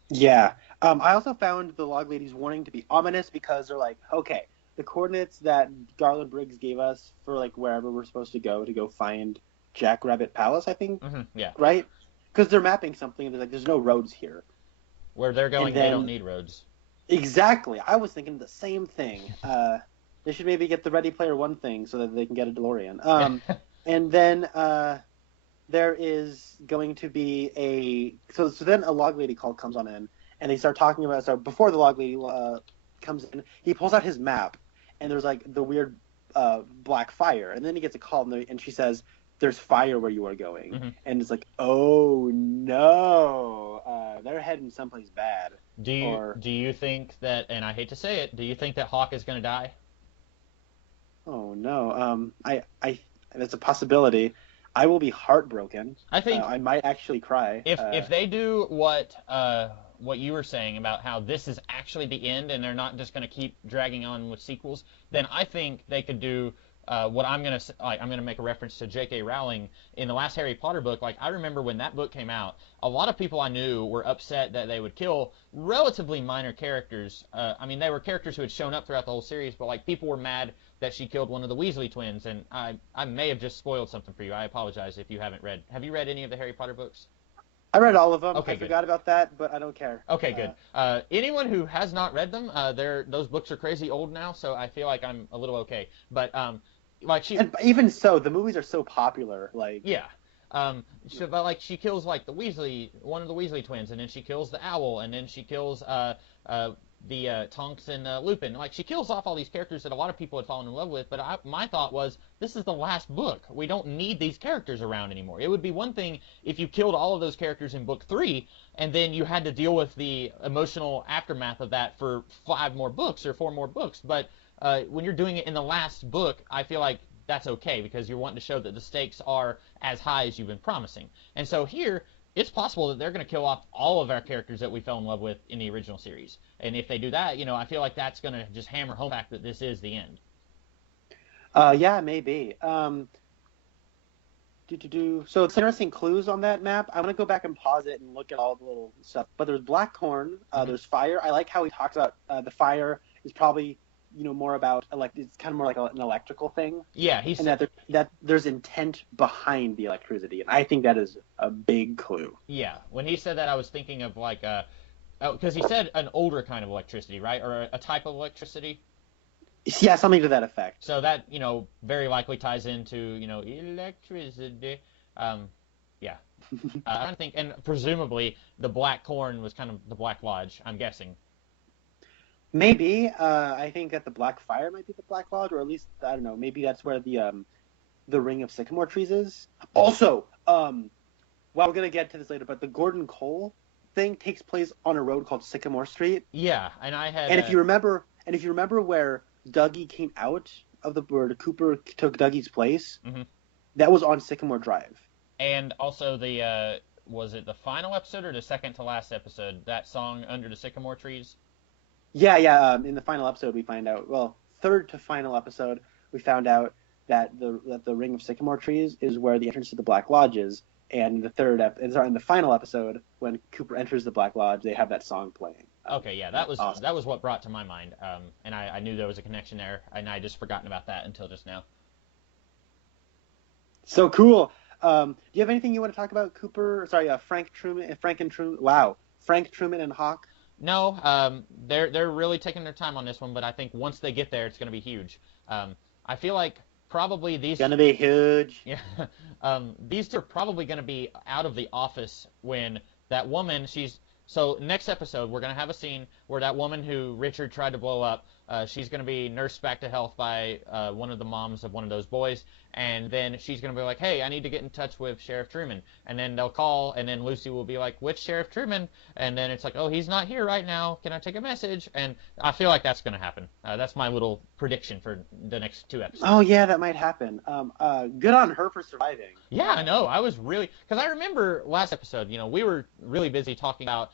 Yeah. I also found the Log Lady's warning to be ominous because they're like, okay, the coordinates that Garland Briggs gave us for like wherever we're supposed to go find Jackrabbit Palace, I think. Yeah. Right? Because they're mapping something and they're like, there's no roads here. Where they're going, they don't need roads. Exactly. I was thinking the same thing. They should maybe get the Ready Player One thing so that they can get a DeLorean. And then there is going to be so then a log lady call comes on in, and they start talking about. So before the log lady comes in, he pulls out his map, and there's like the weird black fire, and then he gets a call, and she says, "There's fire where you are going," Mm-hmm. and it's like, oh no, they're heading someplace bad. Do you think that? And I hate to say it, do you think that Hawk is going to die? Oh no, I that's a possibility. I will be heartbroken. I think I might actually cry. if they do what you were saying about how this is actually the end and they're not just going to keep dragging on with sequels, then I think they could do what I'm gonna make a reference to J.K. Rowling in the last Harry Potter book. Like, I remember when that book came out, a lot of people I knew were upset that they would kill relatively minor characters. I mean, they were characters who had shown up throughout the whole series, but like people were mad that she killed one of the Weasley twins. And I may have just spoiled something for you. I apologize if you haven't read. Have you read any of the Harry Potter books? I read all of them. Okay, I good. forgot about that, but I don't care. Okay, good. Anyone who has not read them, those books are crazy old now, so I feel like I'm a little okay. But like and even so, the movies are so popular. Like, yeah. But like she kills like one of the Weasley twins, and then she kills the owl, and then she kills the Tonks and Lupin. Like, she kills off all these characters that a lot of people had fallen in love with. But my thought was, this is the last book. We don't need these characters around anymore. It would be one thing if you killed all of those characters in book 3, and then you had to deal with the emotional aftermath of that for 5 more books or 4 more books. But when you're doing it in the last book, I feel like that's okay, because you're wanting to show that the stakes are as high as you've been promising. And so here, it's possible that they're going to kill off all of our characters that we fell in love with in the original series. And if they do that, I feel like that's going to just hammer home the fact that this is the end. Yeah, maybe. So it's interesting clues on that map. I'm going to go back and pause it and look at all the little stuff. But there's black corn. There's fire. I like how he talks about the fire is probably more about it's kind of more like an electrical thing. Yeah, and that there's intent behind the electricity, and I think that is a big clue. Yeah, when he said that, I was thinking of because he said an older kind of electricity, right, or a type of electricity. Yeah, something to that effect. So that very likely ties into electricity. Yeah. I don't think, and presumably the black corn was kind of the Black Lodge, I'm guessing. Maybe. I think that the Black Fire might be the Black Lodge, or at least, I don't know, maybe that's where the Ring of Sycamore Trees is. Also, well, we're going to get to this later, but the Gordon Cole thing takes place on a road called Sycamore Street. Yeah, and I had... And if you remember where Dougie came out of where Cooper took Dougie's place, that was on Sycamore Drive. And also was it the final episode or the second to last episode, that song Under the Sycamore Trees? Yeah. In the final episode, we find out. Well, third to final episode, we found out that the Ring of Sycamore Trees is where the entrance to the Black Lodge is. And in the final episode, when Cooper enters the Black Lodge, they have that song playing. Okay, yeah, that was awesome. That was what brought to my mind. And I knew there was a connection there, and I just forgotten about that until just now. So cool. Do you have anything you want to talk about, Cooper? Sorry, Frank and Truman. Wow, Frank, Truman, and Hawk. No, they're really taking their time on this one, but I think once they get there, it's going to be huge. I feel like probably these... Gonna be huge. Yeah. These two are probably going to be out of the office when that woman, So next episode, we're going to have a scene where that woman who Richard tried to blow up, she's going to be nursed back to health by one of the moms of one of those boys, and then she's going to be like, hey, I need to get in touch with Sheriff Truman. And then they'll call, and then Lucy will be like, which Sheriff Truman? And then it's like, oh, he's not here right now. Can I take a message? And I feel like that's going to happen. That's my little prediction for the next 2 episodes. Oh, yeah, that might happen. Good on her for surviving. Yeah, I know. I was really... Because I remember last episode, we were really busy talking about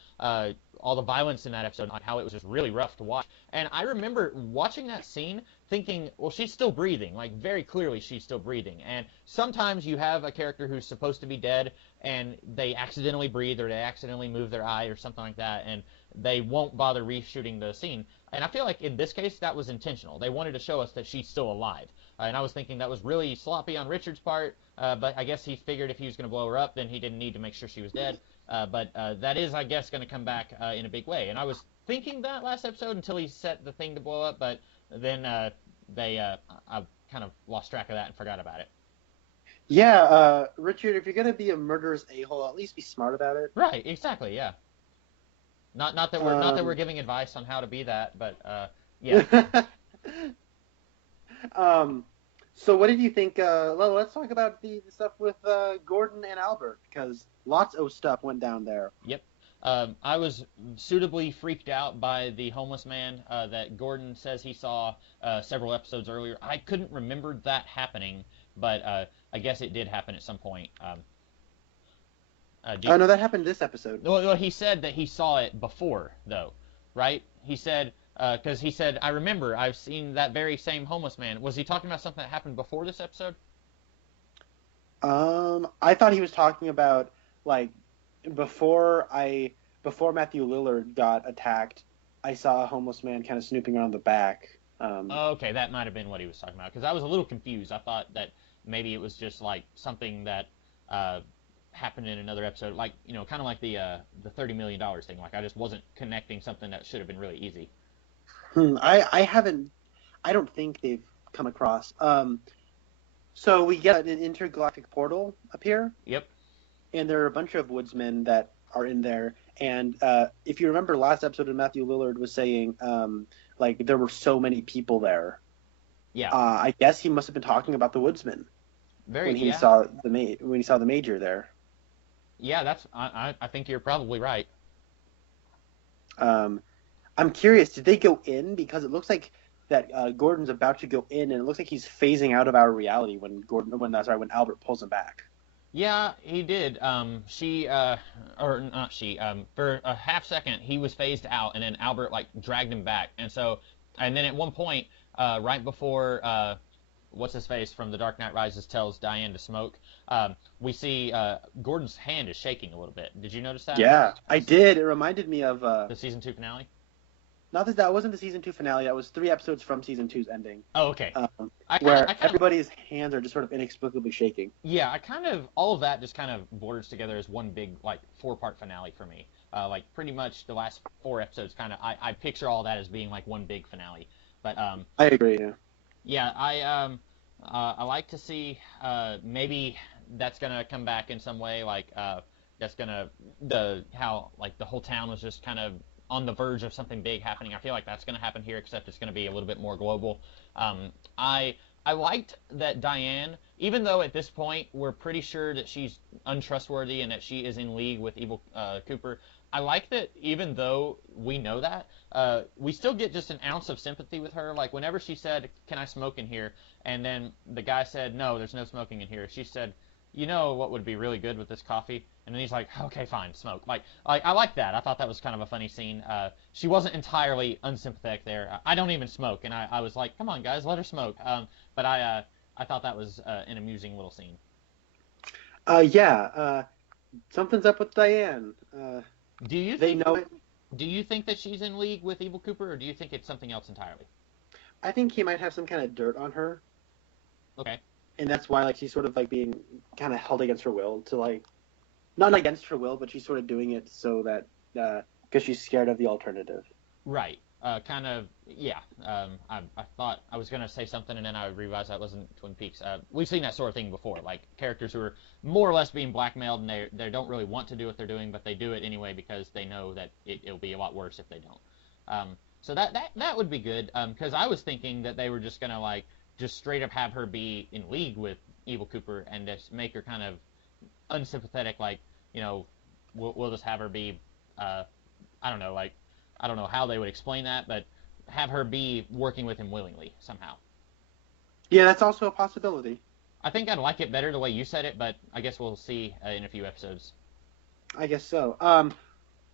all the violence in that episode, like how it was just really rough to watch. And I remember watching that scene thinking, well, she's still breathing. Like, very clearly she's still breathing. And sometimes you have a character who's supposed to be dead and they accidentally breathe or they accidentally move their eye or something like that, and they won't bother reshooting the scene. And I feel like in this case that was intentional. They wanted to show us that she's still alive. And I was thinking that was really sloppy on Richard's part, but I guess he figured if he was going to blow her up, then he didn't need to make sure she was dead. But that is, I guess, going to come back in a big way. And I was thinking that last episode until he set the thing to blow up, but then I kind of lost track of that and forgot about it. Yeah, Richard, if you're gonna be a murderous a-hole, at least be smart about it. Right, exactly, yeah. Not that we're Um, giving advice on how to be that, but yeah. um, so what did you think? Let's talk about the stuff with Gordon and Albert, because lots of stuff went down there. Yep. I was suitably freaked out by the homeless man that Gordon says he saw several episodes earlier. I couldn't remember that happening, but I guess it did happen at some point. Do Oh no, that happened this episode. Well, he said that he saw it before, though, right? He said, because he said, I remember I've seen that very same homeless man. Was he talking about something that happened before this episode? I thought he was talking about like before before Matthew Lillard got attacked, I saw a homeless man kind of snooping around the back. Okay, that might have been what he was talking about, because I was a little confused. I thought that maybe it was just like something that uh, happened in another episode, like kind of like the $30 million thing. Like I just wasn't connecting something that should have been really easy. I haven't. I don't think they've come across. So we get an intergalactic portal appear, Yep. and there are a bunch of woodsmen that are in there. And if you remember last episode, Matthew Lillard was saying like there were so many people there. Yeah. I guess he must have been talking about the woodsmen when he Yeah. saw the major there. Yeah, I think you're probably right. Um, I'm curious, did they go in? Because it looks like that Gordon's about to go in, and it looks like he's phasing out of our reality when Albert pulls him back. Yeah, he did. Or not she. For a half second, he was phased out, and then Albert like dragged him back, and then at one point, right before what's his face from The Dark Knight Rises tells Diane to smoke, we see Gordon's hand is shaking a little bit. Did you notice that? Yeah, I did. It reminded me of The season 2 finale. not that wasn't the season 2 finale. That was 3 episodes from season 2's ending. Oh, okay. Where everybody's hands are just sort of inexplicably shaking. Yeah, all of that just kind of borders together as one big like 4-part finale for me. Like pretty much the last 4 episodes kind of I picture all that as being like one big finale. But I agree. Yeah. yeah, I like to see maybe that's gonna come back in some way, like that's gonna how like the whole town was just kind of on the verge of something big happening. I feel like that's gonna happen here, except it's gonna be a little bit more global. I liked that Diane, even though at this point we're pretty sure that she's untrustworthy and that she is in league with Evil Cooper. I like that even though we know that, we still get just an ounce of sympathy with her. Like whenever she said, "Can I smoke in here?" and then the guy said, "No, there's no smoking in here," she said, "You know what would be really good with this coffee?" And then he's like, "Okay, fine, smoke." Like I like that. I thought that was kind of a funny scene. She wasn't entirely unsympathetic there. I don't even smoke, and I was like, "Come on, guys, let her smoke." But I thought that was an amusing little scene. Yeah. Something's up with Diane. Do you They think know it. Do you think that she's in league with Evil Cooper, or do you think it's something else entirely? I think he might have some kind of dirt on her, Okay. and that's why like she's sort of like being kind of held against her will to like not against her will, but she's sort of doing it so that because she's scared of the alternative. Right. Kind of, yeah. I thought I was going to say something, and then I realized that wasn't Twin Peaks. We've seen that sort of thing before, like characters who are more or less being blackmailed, and they don't really want to do what they're doing, but they do it anyway because they know that it'll be a lot worse if they don't. So that would be good, because I was thinking that they were just going to, like, just straight up have her be in league with Evil Cooper and just make her kind of unsympathetic, like, we'll just have her be, I don't know, like, I don't know how they would explain that, but have her be working with him willingly somehow. Yeah, that's also a possibility. I think I'd like it better the way you said it, but I guess we'll see in a few episodes. I guess so.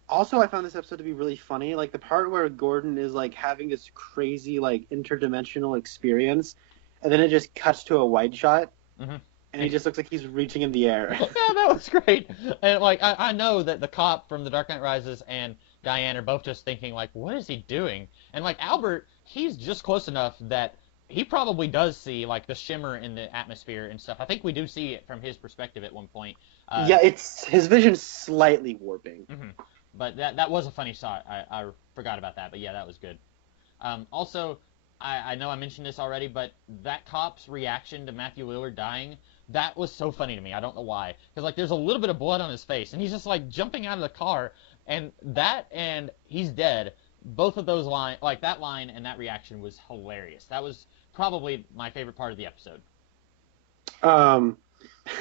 Also, I found this episode to be really funny. Like the part where Gordon is like having this crazy like interdimensional experience, and then it just cuts to a wide shot, Mm-hmm. and he just looks like he's reaching in the air. Yeah, that was great. And like I know that the cop from The Dark Knight Rises and Diane are both just thinking like, what is he doing? And like Albert, he's just close enough that he probably does see like the shimmer in the atmosphere and stuff. I think we do see it from his perspective at one point. Yeah, it's his vision's slightly warping. Mm-hmm. But that was a funny shot. I forgot about that, but yeah, that was good. Also, I know I mentioned this already, but that cop's reaction to Matthew Lillard dying, that was so funny to me. I don't know why. Because, like, there's a little bit of blood on his face, and he's just, like, jumping out of the car, and that and he's dead, both of those lines, like, that line and that reaction was hilarious. That was probably my favorite part of the episode. Um,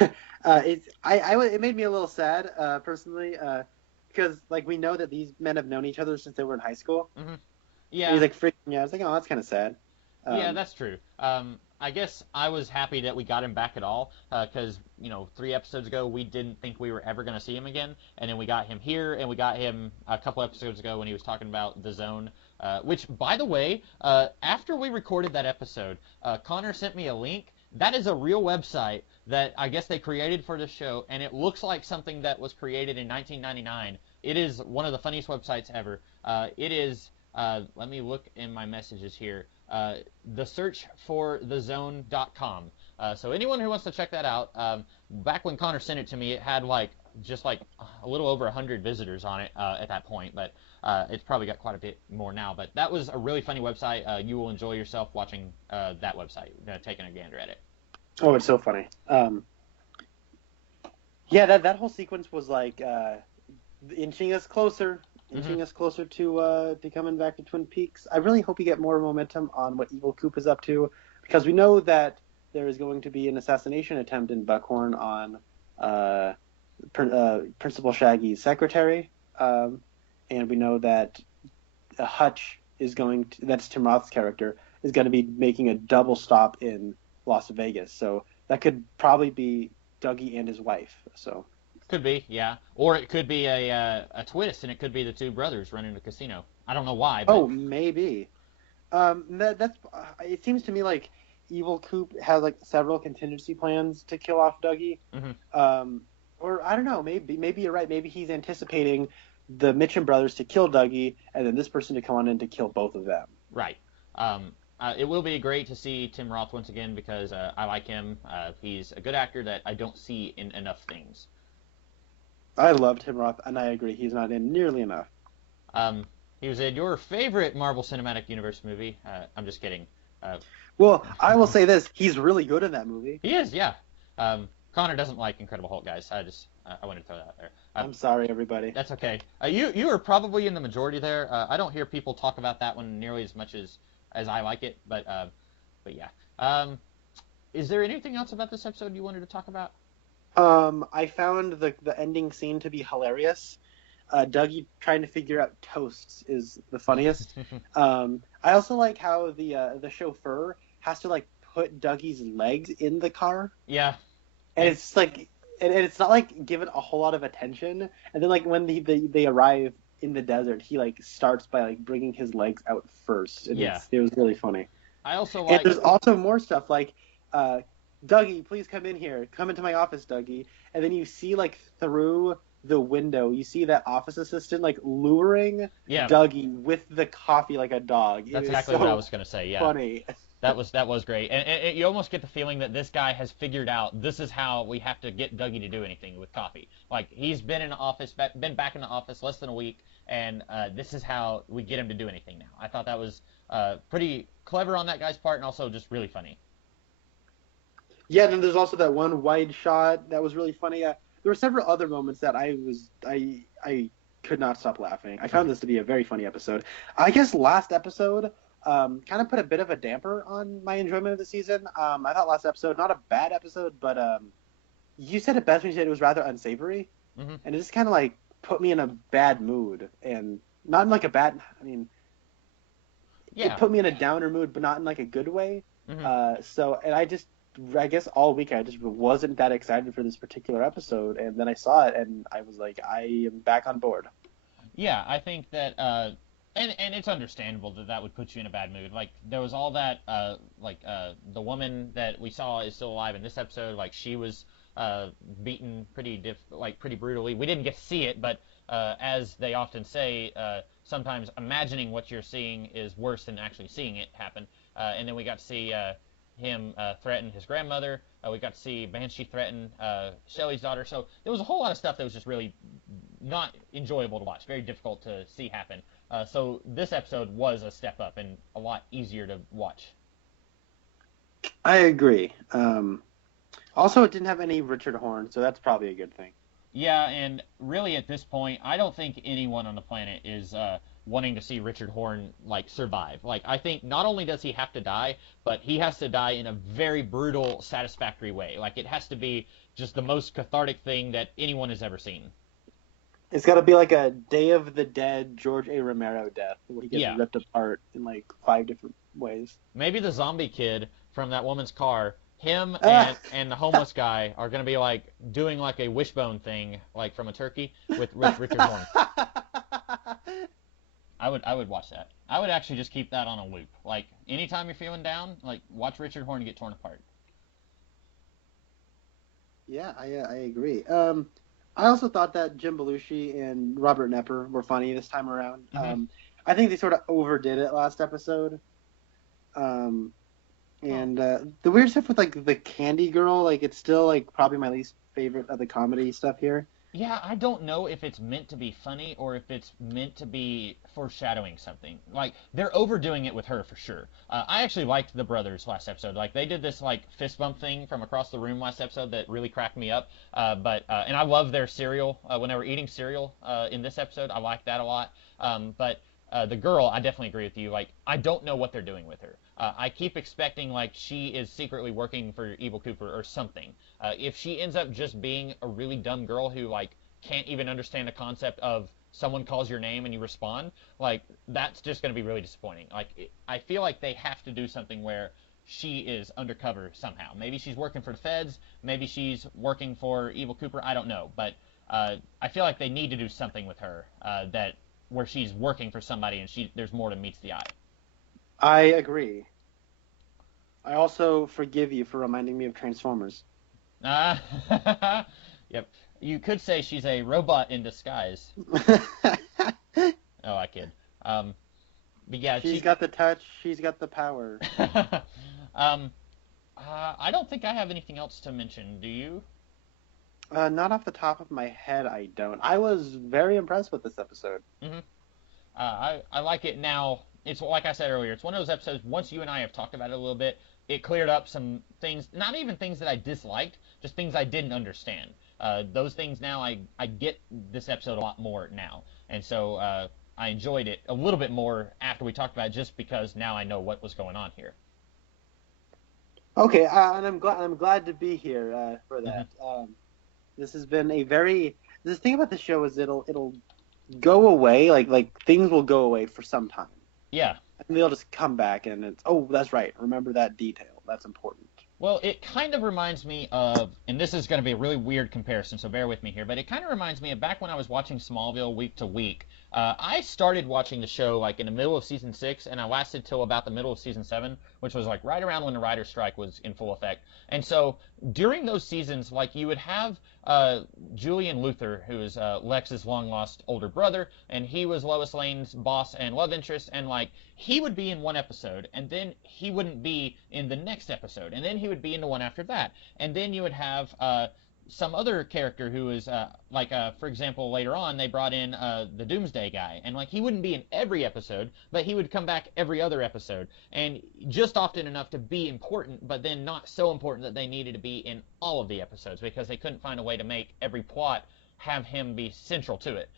it made me a little sad, personally, because like we know that these men have known each other since they were in high school. Hmm. And Yeah. he's like freaking out. I was like, oh, that's kind of sad. Yeah, that's true. I guess I was happy that we got him back at all, because 3 episodes ago we didn't think we were ever going to see him again, and then we got him here, and we got him a couple episodes ago when he was talking about the Zone, which, by the way, after we recorded that episode, Connor sent me a link. That is a real website that I guess they created for this show, and it looks like something that was created in 1999. It is one of the funniest websites ever. It is. Let me look in my messages here. The search for thezone.com. So anyone who wants to check that out, back when Connor sent it to me, it had just a little over 100 visitors on it at that point, but it's probably got quite a bit more now. But that was a really funny website. You will enjoy yourself watching that website, taking a gander at it. Oh, it's so funny. Yeah, that whole sequence was like inching us closer to coming back to Twin Peaks. I really hope we get more momentum on what Evil Coop is up to, because we know that there is going to be an assassination attempt in Buckhorn on Principal Shaggy's secretary, and we know that Hutch is that's Tim Roth's character, is going to be making a double stop in Las Vegas. So that could probably be Dougie and his wife. So could be, yeah, or it could be a twist, and it could be the two brothers running the casino. I don't know why. But... Oh, maybe. That's. It seems to me like Evil Coop has like several contingency plans to kill off Dougie. Mm-hmm. Or I don't know. Maybe you're right. Maybe he's anticipating the Mitchum brothers to kill Dougie, and then this person to come on in to kill both of them. Right. It will be great to see Tim Roth once again, because I like him. He's a good actor that I don't see in enough things. I love Tim Roth, and I agree. He's not in nearly enough. He was in your favorite Marvel Cinematic Universe movie. I'm just kidding. Well, I will say this. He's really good in that movie. He is, yeah. Connor doesn't like Incredible Hulk, guys. I wanted to throw that out there. I'm sorry, everybody. That's okay. You are probably in the majority there. I don't hear people talk about that one nearly as much as I like it, but yeah. Is there anything else about this episode you wanted to talk about? I found the ending scene to be hilarious. Dougie trying to figure out toasts is the funniest. I also like how the chauffeur has to like put Dougie's legs in the car. Yeah. And it's like, and it's not like given a whole lot of attention. And then like when they arrive in the desert, he like starts by like bringing his legs out first. And yeah. It was really funny. I also like. And there's also more stuff like, Dougie, please come in here. Come into my office, Dougie. And then you see like through the window, you see that office assistant like luring Dougie with the coffee like a dog. That's exactly what I was gonna say. Yeah. Funny. That was great, and you almost get the feeling that this guy has figured out this is how we have to get Dougie to do anything with coffee. Like he's been in the office, been back in the office less than a week, and this is how we get him to do anything now. I thought that was pretty clever on that guy's part, and also just really funny. Yeah, and then there's also that one wide shot that was really funny. There were several other moments that I could not stop laughing. I found this to be a very funny episode. I guess last episode kind of put a bit of a damper on my enjoyment of the season. I thought last episode, not a bad episode, but you said it best when you said it was rather unsavory. Mm-hmm. And it just kind of like put me in a bad mood. And not in like a bad, I mean, it put me in a downer mood, but not in like a good way. Mm-hmm. And I guess all week I just wasn't that excited for this particular episode, and then I saw it and I was like, I am back on board. Yeah, I think that, and it's understandable that would put you in a bad mood. Like there was all that, the woman that we saw is still alive in this episode. Like she was beaten pretty brutally. We didn't get to see it, but as they often say, sometimes imagining what you're seeing is worse than actually seeing it happen. And then we got to see him threaten his grandmother. We got to see Banshee threaten Shelley's daughter. So there was a whole lot of stuff that was just really not enjoyable to watch, very difficult to see happen. So this episode was a step up and a lot easier to watch. I agree. Also, it didn't have any Richard Horn, so that's probably a good thing. Yeah, and really at this point, I don't think anyone on the planet is wanting to see Richard Horn like survive. Like I think not only does he have to die, but he has to die in a very brutal, satisfactory way. Like it has to be just the most cathartic thing that anyone has ever seen. It's got to be like a Day of the Dead George A. Romero death, where he gets Yeah, ripped apart in like 5 different ways. maybe the zombie kid from that woman's car, him Ah. and the homeless guy are gonna be like doing like a wishbone thing, like from a turkey with Richard Horn. I would watch that. I would actually just keep that on a loop. Like anytime you're feeling down, like watch Richard Horn get torn apart. Yeah, I agree. I also thought that Jim Belushi and Robert Nepper were funny this time around. Hmm. I think they sort of overdid it last episode. Um, Well, and the weird stuff with like the Candy Girl, like it's still like probably my least favorite of the comedy stuff here. yeah, I don't know if it's meant to be funny or if it's meant to be foreshadowing something. Like they're overdoing it with her for sure. I actually liked the brothers last episode. Like they did this like fist bump thing from across the room last episode that really cracked me up. But and I love their cereal when they were eating cereal in this episode. I liked that a lot. But the girl, I definitely agree with you. Like I don't know what they're doing with her. I keep expecting like she is secretly working for Evil Cooper or something. If she ends up just being a really dumb girl who like can't even understand the concept of someone calls your name and you respond, like that's just going to be really disappointing. I feel like they have to do something where she is undercover somehow. Maybe she's working for the feds. Maybe she's working for Evil Cooper. I don't know, but I feel like they need to do something with her that where she's working for somebody and there's more to meets the eye. I agree. I also forgive you for reminding me of Transformers. Uh, yep. You could say she's a robot in disguise. Oh, I kid. Um, but yeah, She's she. got the touch. She's got the power. um, I don't think I have anything else to mention. Do you? Not off the top of my head, I don't. I was very impressed with this episode. Hmm. I like it now. It's like I said earlier. It's one of those episodes. Once you and I have talked about it a little bit, it cleared up some things. Not even things that I disliked, just things I didn't understand. Those things now I get this episode a lot more now, and so I enjoyed it a little bit more after we talked about it, just because now I know what was going on here. Okay, and I'm glad to be here for Hmm. that. This has been a very. The thing about the show is it'll go away. Like things will go away for some time, Yeah. and they'll just come back, and it's that's right. Remember that detail. That's important. Well, it kind of reminds me of, and this is going to be a really weird comparison, so bear with me here, but it kind of reminds me of back when I was watching Smallville week to week. I started watching the show like in the middle of season 6, and I lasted till about the middle of season 7, which was like right around when the writer's strike was in full effect. And so during those seasons, like you would have Julian Luthor, who is Lex's long lost older brother, and he was Lois Lane's boss and love interest, and like he would be in one episode, and then he wouldn't be in the next episode, and then he would be in the one after that, and then you would have some other character who is for example, later on they brought in the Doomsday guy, and like he wouldn't be in every episode, but he would come back every other episode, and just often enough to be important, but then not so important that they needed to be in all of the episodes because they couldn't find a way to make every plot have him be central to it.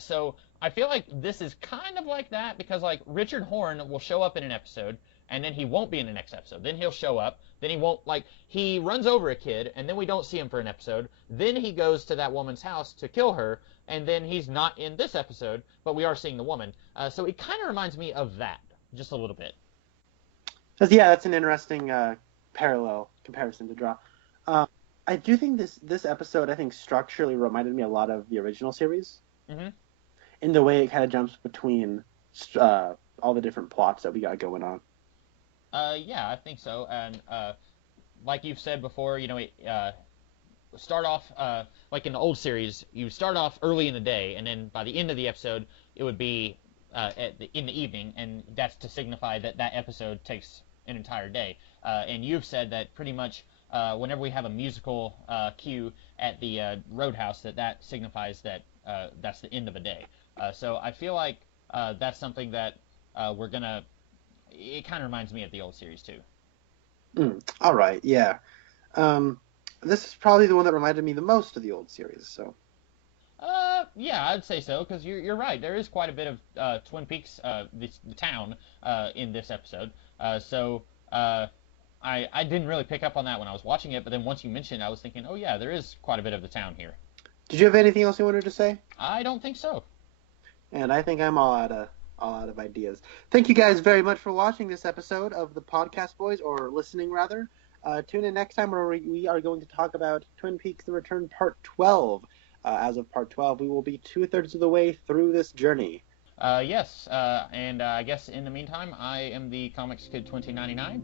So I feel like this is kind of like that because like Richard Horn will show up in an episode and then he won't be in the next episode. Then he'll show up. Then he won't like he runs over a kid and then we don't see him for an episode. Then he goes to that woman's house to kill her and then he's not in this episode, but we are seeing the woman. So it kind of reminds me of that just a little bit. Yeah, that's an interesting parallel comparison to draw. Uh, I do think this episode, I think structurally reminded me a lot of the original series Hmm. in the way it kind of jumps between all the different plots that we got going on. Yeah, I think so. And like you've said before, start off like in the old series, you start off early in the day, and then by the end of the episode, it would be in the evening, and that's to signify that that episode takes an entire day. And you've said that pretty much whenever we have a musical cue at the Roadhouse, that signifies that that's the end of a day. So I feel like that's something that we're gonna. It kind of reminds me of the old series too. All right, yeah. This is probably the one that reminded me the most of the old series. So Yeah, I'd say so because you're right. There is quite a bit of Twin Peaks, the town, in this episode. So I didn't really pick up on that when I was watching it, but then once you mentioned, it, I was thinking, oh yeah, there is quite a bit of the town here. did you have anything else you wanted to say? I don't think so. And I think I'm all out of ideas. Thank you guys very much for watching this episode of the Podcast Boys, or listening rather. Tune in next time where we are going to talk about Twin Peaks: The Return Part 12. As of Part 12, we will be 2/3 of the way through this journey. Yes, and I guess in the meantime, I am the Comics Kid 2099,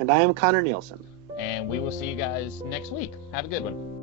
And I am Connor Nielsen. and we will see you guys next week. Have a good one.